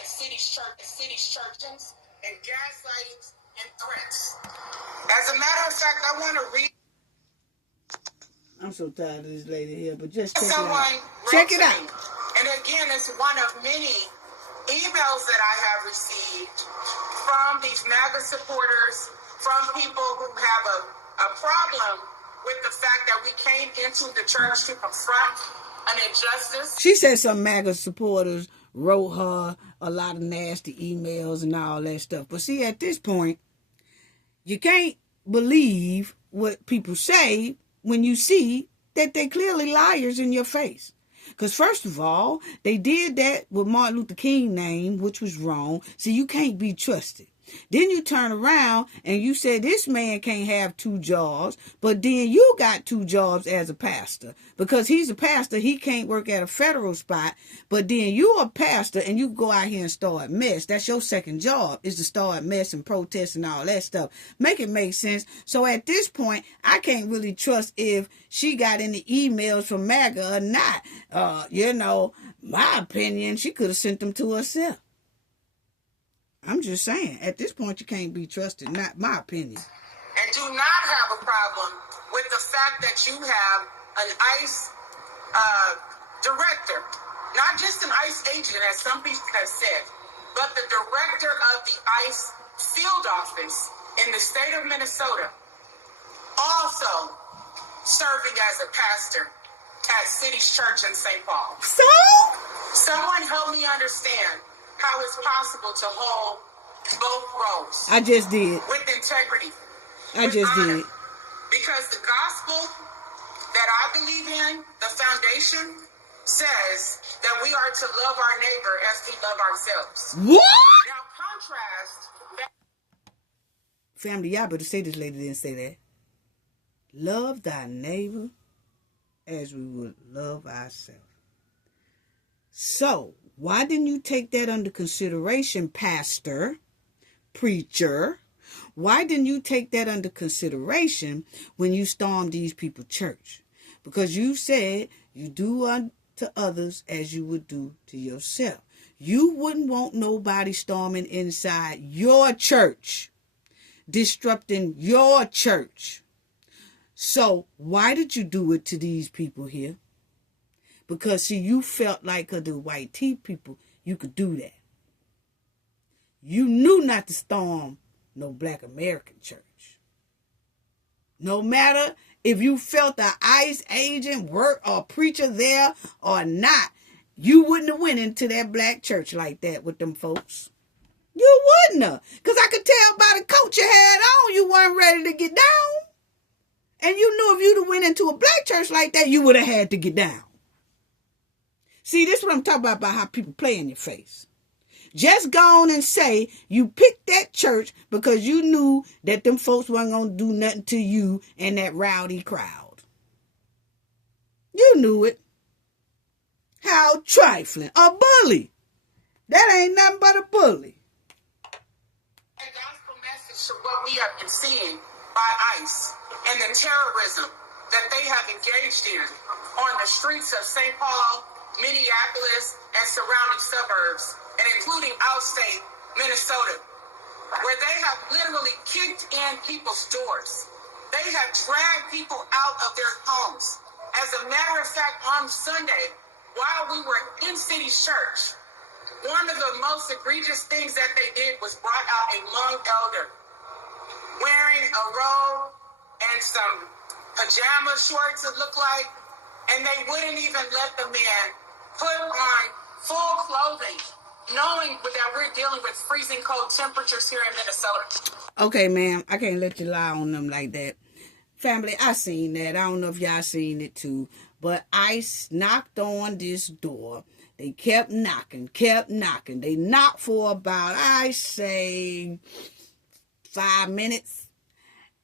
City churches and gaslighting and threats. As a matter of fact, I want to read. I'm so tired of this lady here, but just check Someone it out. Check it out. And again, it's one of many emails that I have received from these MAGA supporters, from people who have a problem with the fact that we came into the church to confront an injustice. She said some MAGA supporters wrote her a lot of nasty emails and all that stuff. But see, at this point, you can't believe what people say when you see that they're clearly liars in your face. Because first of all, they did that with Martin Luther King's name, which was wrong. So you can't be trusted. Then you turn around and you say this man can't have 2 jobs, but then you got 2 jobs as a pastor. Because he's a pastor, he can't work at a federal spot, but then you're a pastor and you go out here and start mess. That's your second job, is to start mess and protest and all that stuff. Make it make sense. So at this point, I can't really trust if she got any emails from MAGA or not. My opinion, she could have sent them to herself. I'm just saying, at this point, you can't be trusted. Not my opinion. And do not have a problem with the fact that you have an ICE director, not just an ICE agent, as some people have said, but the director of the ICE field office in the state of Minnesota, also serving as a pastor at City's Church in St. Paul. So? Someone help me understand how it's possible to hold both roles. I just did. With integrity. I just did. Because the gospel that I believe in, the foundation says that we are to love our neighbor as we love ourselves. What? Now, contrast that. Family, y'all better say this lady didn't say that. Love thy neighbor as we would love ourselves. So, why didn't you take that under consideration, pastor, preacher? Why didn't you take that under consideration when you stormed these people's church? Because you said you do unto others as you would do to yourself. You wouldn't want nobody storming inside your church, disrupting your church. So why did you do it to these people here? Because, see, you felt like the white tea people, you could do that. You knew not to storm no Black American church. No matter if you felt an ICE agent, work, or preacher there or not, you wouldn't have went into that black church like that with them folks. You wouldn't have. Because I could tell by the coat you had on, you weren't ready to get down. And you knew if you'd have went into a black church like that, you would have had to get down. See, this is what I'm talking about how people play in your face. Just go on and say you picked that church because you knew that them folks weren't going to do nothing to you and that rowdy crowd. You knew it. How trifling. A bully. That ain't nothing but a bully. A gospel message of what we have been seeing by ICE and the terrorism that they have engaged in on the streets of St. Paul, Minneapolis, and surrounding suburbs, and including outstate Minnesota, where they have literally kicked in people's doors. They have dragged people out of their homes. As a matter of fact, on Sunday, while we were in City's church, one of the most egregious things that they did was brought out a young elder wearing a robe and some pajama shorts, it looked like, and they wouldn't even let the man put on full clothing, knowing that we're dealing with freezing cold temperatures here in Minnesota. Okay, ma'am, I can't let you lie on them like that. Family, I seen that. I don't know if y'all seen it too, but ICE knocked on this door. They kept knocking. They knocked for about, I say, 5 minutes.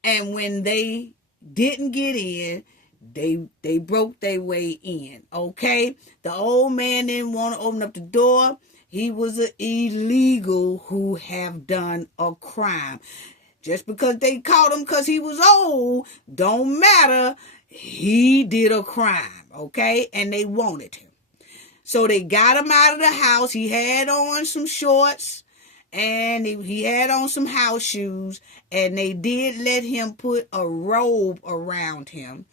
And when they didn't get in, they broke their way in, okay? The old man didn't want to open up the door. He was an illegal who have done a crime. Just because they caught him because he was old, don't matter. He did a crime, okay? And they wanted him. So they got him out of the house. He had on some shorts and he had on some house shoes, and they did let him put a robe around him,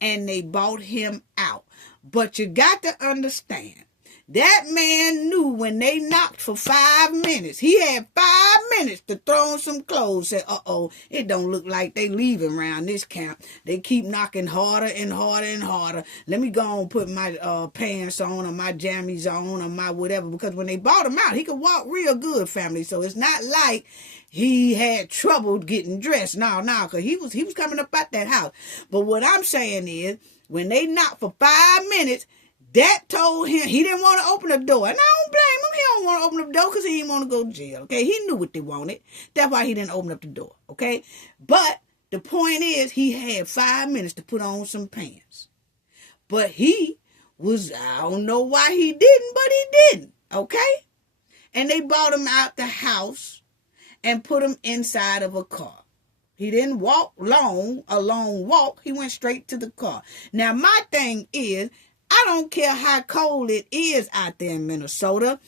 and they bought him out. But you got to understand, that man knew when they knocked for 5 minutes, he had 5 minutes to throw on some clothes. Said, uh-oh, it don't look like they leaving around this camp. They keep knocking harder and harder and harder. Let me go and put my pants on or my jammies on or my whatever. Because when they bought him out, he could walk real good, family. So it's not like he had trouble getting dressed. No, because he was coming up out that house. But what I'm saying is, when they knocked for 5 minutes, that told him he didn't want to open the door. And I don't blame him. He don't want to open the door because he didn't want to go to jail. Okay, he knew what they wanted. That's why he didn't open up the door. Okay, but the point is, he had 5 minutes to put on some pants. But he was, I don't know why he didn't, but he didn't. Okay, and they brought him out the house and put him inside of a car. He didn't walk a long walk. He went straight to the car. Now, my thing is, I don't care how cold it is out there in Minnesota.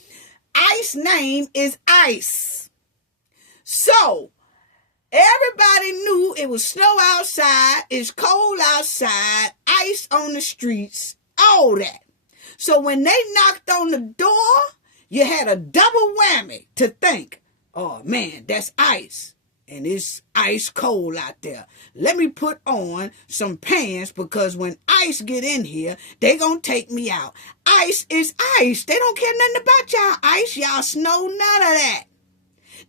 ICE name is ICE. So, everybody knew it was snow outside, it's cold outside, ice on the streets, all that. So, when they knocked on the door, you had a double whammy to think, oh man, that's ICE. And it's ice cold out there. Let me put on some pants because when ICE get in here, they gonna take me out. ICE is ICE. They don't care nothing about y'all ICE. Y'all snow, none of that.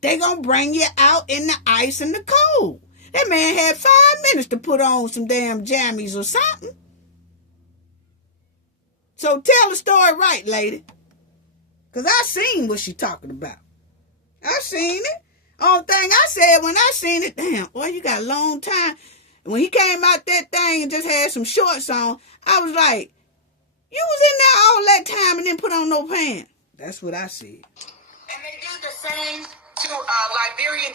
They gonna bring you out in the ice and the cold. That man had 5 minutes to put on some damn jammies or something. So tell the story right, lady. Because I seen what she talking about. I seen it. Only thing I said when I seen it, damn, boy, you got a long time. When he came out that thing and just had some shorts on, I was like, you was in there all that time and didn't put on no pants. That's what I said. And they did the same to Liberian.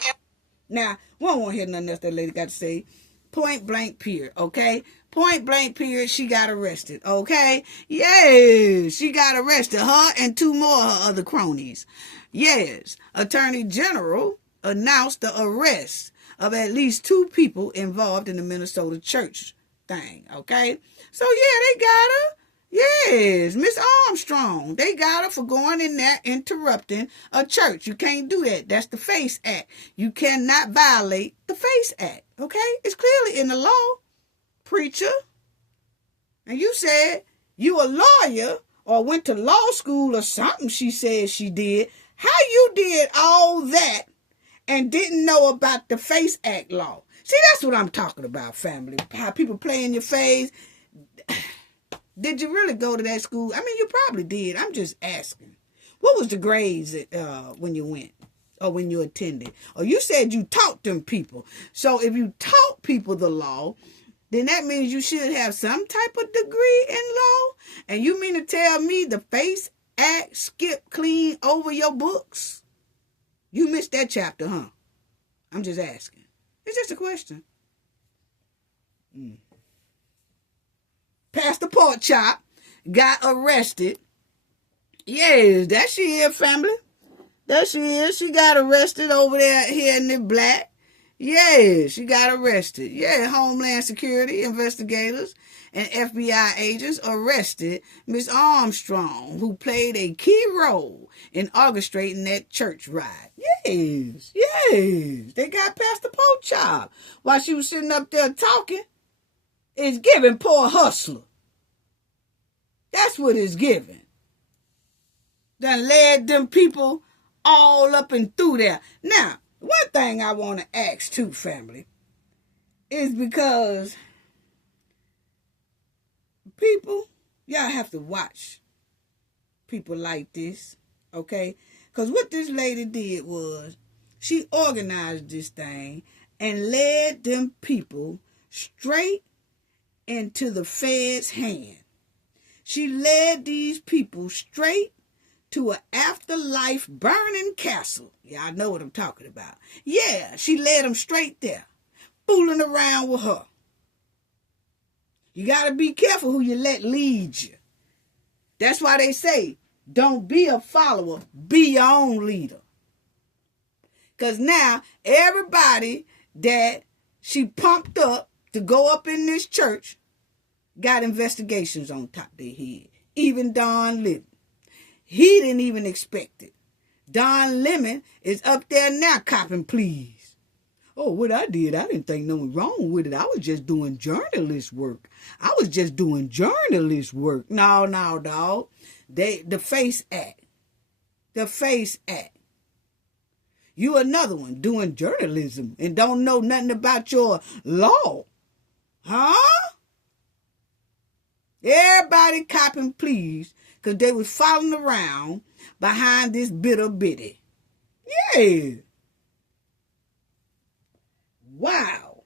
Now, we don't want to hear nothing else that lady got to say. Point blank period, okay? Point blank period, she got arrested, okay? Yes, she got arrested. Her and 2 more of her other cronies. Yes, Attorney General announced the arrest of at least 2 people involved in the Minnesota church thing, okay? So, yeah, they got her. Yes, Miss Armstrong. They got her for going in there interrupting a church. You can't do that. That's the FACE Act. You cannot violate the FACE Act, okay? It's clearly in the law, preacher. And you said you a lawyer or went to law school or something, she said she did. How you did all that and didn't know about the FACE Act law? See, that's what I'm talking about, family. How people play in your face. Did you really go to that school? I mean, you probably did. I'm just asking. What was the grades when you went or when you attended? Or you said you taught them people. So if you taught people the law, then that means you should have some type of degree in law. And you mean to tell me the FACE Act skipped clean over your books? You missed that chapter, huh? I'm just asking. It's just a question. Pastor Pork Chop got arrested. Yes, that she is, family. That she is. She got arrested over there here in the black. Yeah, she got arrested. Yeah, Homeland Security investigators and FBI agents arrested Miss Armstrong, who played a key role in orchestrating that church ride. Yes. They got Pastor Pork Chop while she was sitting up there talking. It's giving poor hustler. That's what it's giving. Done led them people all up and through there. Now, one thing I want to ask too, family, is because people, y'all have to watch people like this, okay? Because what this lady did was she organized this thing and led them people straight into the Fed's hand. She led these people straight to an afterlife burning castle. Y'all know what I'm talking about. Yeah, she led them straight there, fooling around with her. You got to be careful who you let lead you. That's why they say, don't be a follower, be your own leader. Because now, everybody that she pumped up to go up in this church got investigations on top of their head. Even Don Lemon. He didn't even expect it. Don Lemon is up there now copping pleas. Oh, what I did, I didn't think nothing wrong with it. I was just doing journalist work. No, dog. The FACE Act. The FACE Act. You another one doing journalism and don't know nothing about your law. Huh? Everybody copping pleas because they was following around behind this bitter bitty. Yeah. Wow.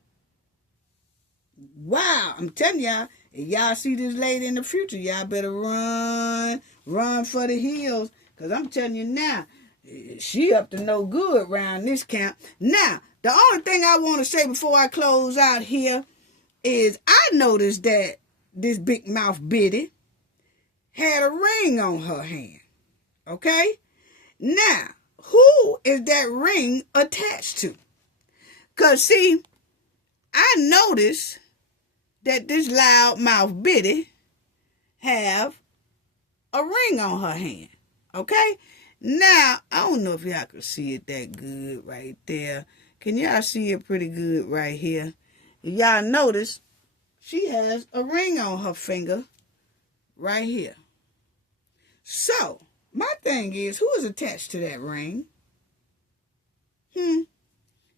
I'm telling y'all, if y'all see this lady in the future, y'all better run for the hills. Because I'm telling you now, she up to no good around this camp. Now, the only thing I want to say before I close out here is I noticed that this big mouth bitty had a ring on her hand. Okay? Now, who is that ring attached to? Because, see, I noticed that this loudmouth bitty have a ring on her hand. Okay? Now, I don't know if y'all can see it that good right there. Can y'all see it pretty good right here? Y'all notice she has a ring on her finger right here. So, my thing is, who is attached to that ring? Can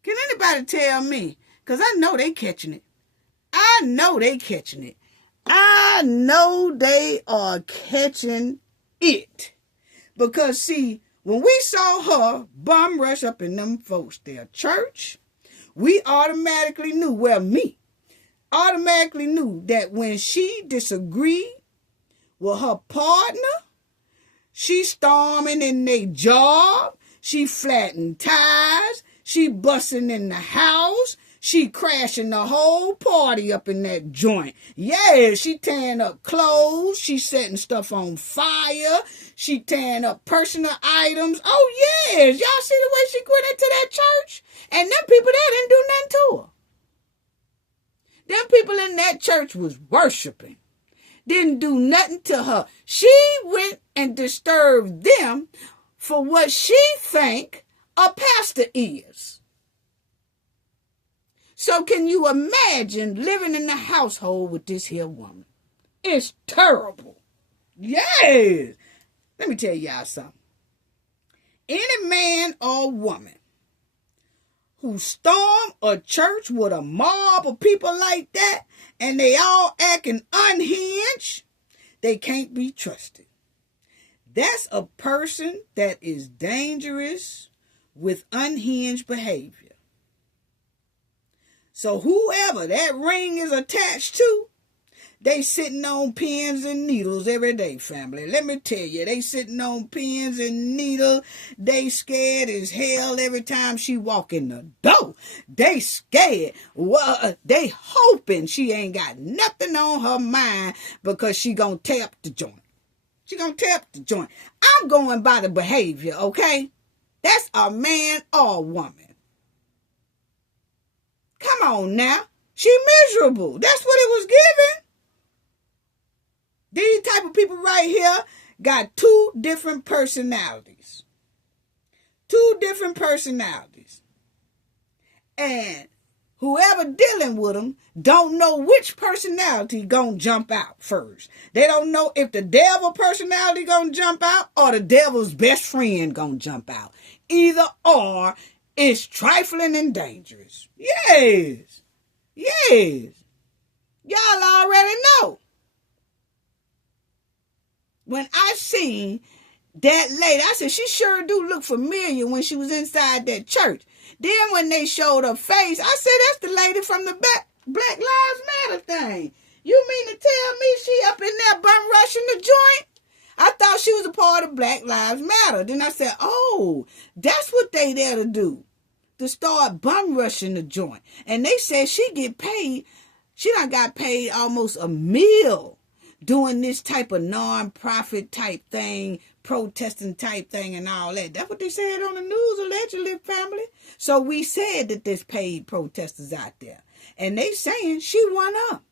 anybody tell me? Because I know they catching it. I know they are catching it. Because, see, when we saw her bum rush up in them folks their church, we automatically knew, well, me, automatically knew that when she disagreed with her partner, she storming in their job, she flattening tires, she busting in the house, she crashing the whole party up in that joint. Yeah, she tearing up clothes, she setting stuff on fire, she tearing up personal items. Oh yes, y'all see the way she went into that church? And them people there didn't do nothing to her. Them people in that church was worshiping. Didn't do nothing to her. She went and disturbed them for what she think a pastor is. So can you imagine living in the household with this here woman? It's terrible. Yes. Let me tell y'all something. Any man or woman who storm a church with a mob of people like that and they all acting unhinged, they can't be trusted. That's a person that is dangerous with unhinged behavior. So whoever that ring is attached to, they sitting on pins and needles every day, family. Let me tell you, they sitting on pins and needles. They scared as hell every time she walk in the door. They scared. Well, they hoping she ain't got nothing on her mind because she gonna tear up the joint. She gonna tear up the joint. I'm going by the behavior, okay? That's a man or a woman. Come on now. She miserable. That's what it was given. These type of people right here got two different personalities. Two different personalities. And whoever dealing with them don't know which personality gonna jump out first. They don't know if the devil personality gonna jump out or the devil's best friend gonna jump out. Either or, it's trifling and dangerous. Yes. Yes. Y'all already know. When I seen that lady, I said, she sure do look familiar when she was inside that church. Then when they showed her face, I said, that's the lady from the Black Lives Matter thing. You mean to tell me she up in there bum rushing the joint? I thought she was a part of Black Lives Matter. Then I said, oh, that's what they there to do. To start bum rushing the joint. And they said she get paid. She done got paid almost $1 million doing this type of non-profit type thing, protesting type thing and all that. That's what they said on the news, allegedly, family. So we said that there's paid protesters out there. And they saying she won up.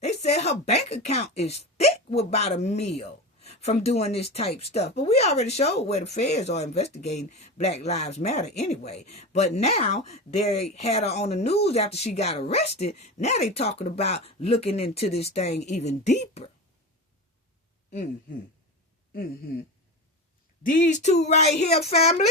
They said her bank account is thick with about $1 million from doing this type stuff. But we already showed where the feds are investigating Black Lives Matter anyway. But now they had her on the news after she got arrested. Now they talking about looking into this thing even deeper. These two right here, family,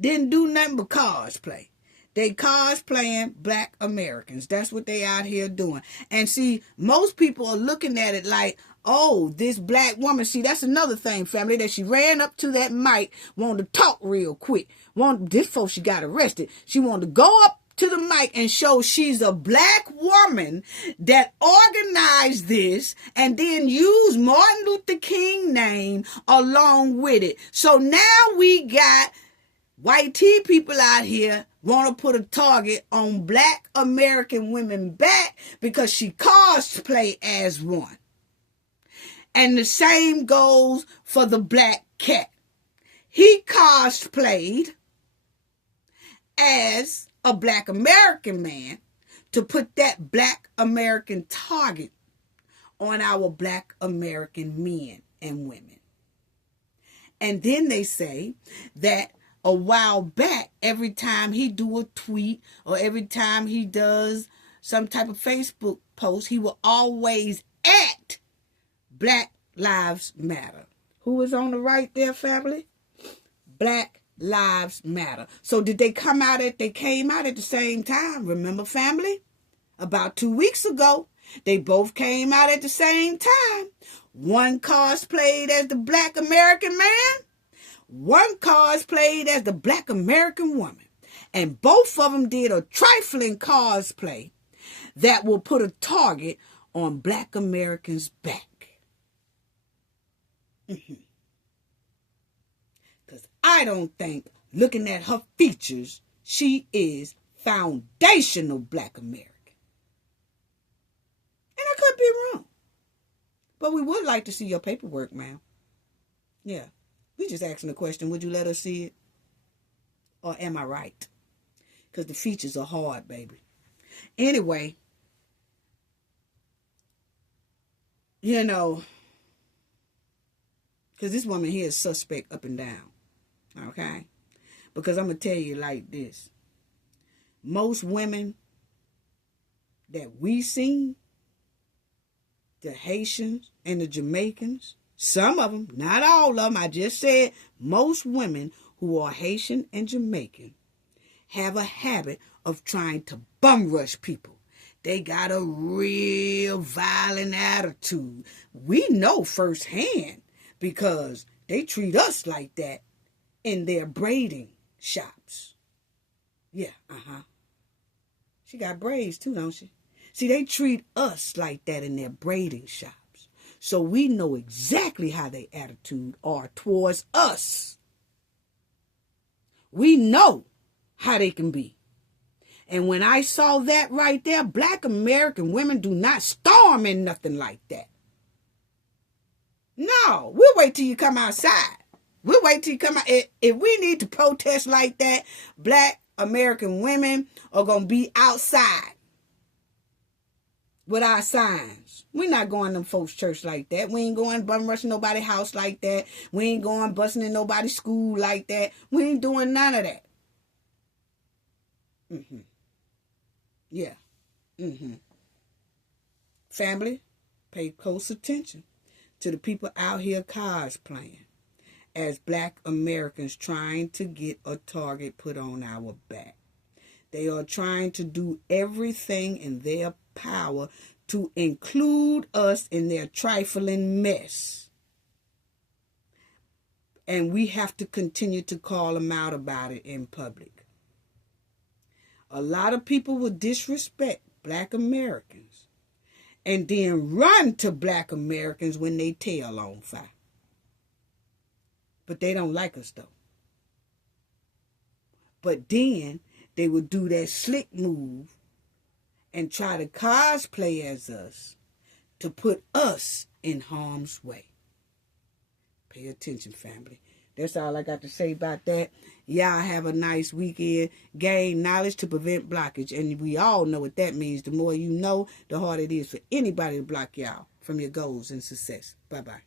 didn't do nothing but cosplay. They cosplaying Black Americans. That's what they out here doing. And see, most people are looking at it like, oh, this black woman. See, that's another thing, family, that she ran up to that mic, wanted to talk real quick. This folks, she got arrested. She wanted to go up to the mic and show she's a black woman that organized this and then used Martin Luther King name along with it. So now we got white tea people out here want to put a target on Black American women back because she cosplay as one. And the same goes for the black cat. He cosplayed as a Black American man to put that Black American target on our Black American men and women. And then they say that a while back, every time he do a tweet or every time he does some type of Facebook post, he will always at Black Lives Matter. Who is on the right there, family? Black Lives Matter. So did they come out they came out at the same time? Remember, family? About 2 weeks ago, they both came out at the same time. One cosplayed as the Black American man. One cosplayed as the Black American woman. And both of them did a trifling cosplay that will put a target on Black Americans' back. Because I don't think, looking at her features, she is foundational Black American. And I could be wrong. But we would like to see your paperwork, ma'am. Yeah. We just asking the question, would you let us see it? Or am I right? Because the features are hard, baby. Anyway, you know, because this woman here is suspect up and down. Okay? Because I'm going to tell you like this. Most women that we seen, the Haitians and the Jamaicans, some of them, not all of them, I just said most women who are Haitian and Jamaican have a habit of trying to bum rush people. They got a real violent attitude. We know firsthand because they treat us like that in their braiding shops. Yeah, She got braids too, don't she? See, they treat us like that in their braiding shops. So we know exactly how their attitude are towards us. We know how they can be. And when I saw that right there, Black American women do not storm in nothing like that. No, we'll wait till you come outside. We'll wait till you come out. If we need to protest like that, Black American women are going to be outside with our signs. We're not going to them folks' church like that. We ain't going bum rushing nobody's house like that. We ain't going busting in nobody's school like that. We ain't doing none of that. Yeah. Family, pay close attention to the people out here cosplaying as Black Americans trying to get a target put on our back. They are trying to do everything in their power to include us in their trifling mess. And we have to continue to call them out about it in public. A lot of people will disrespect Black Americans and then run to Black Americans when they tail on fire. But they don't like us though. But then they would do that slick move and try to cosplay as us to put us in harm's way. Pay attention, family. That's all I got to say about that. Y'all have a nice weekend. Gain knowledge to prevent blockage. And we all know what that means. The more you know, the harder it is for anybody to block y'all from your goals and success. Bye-bye.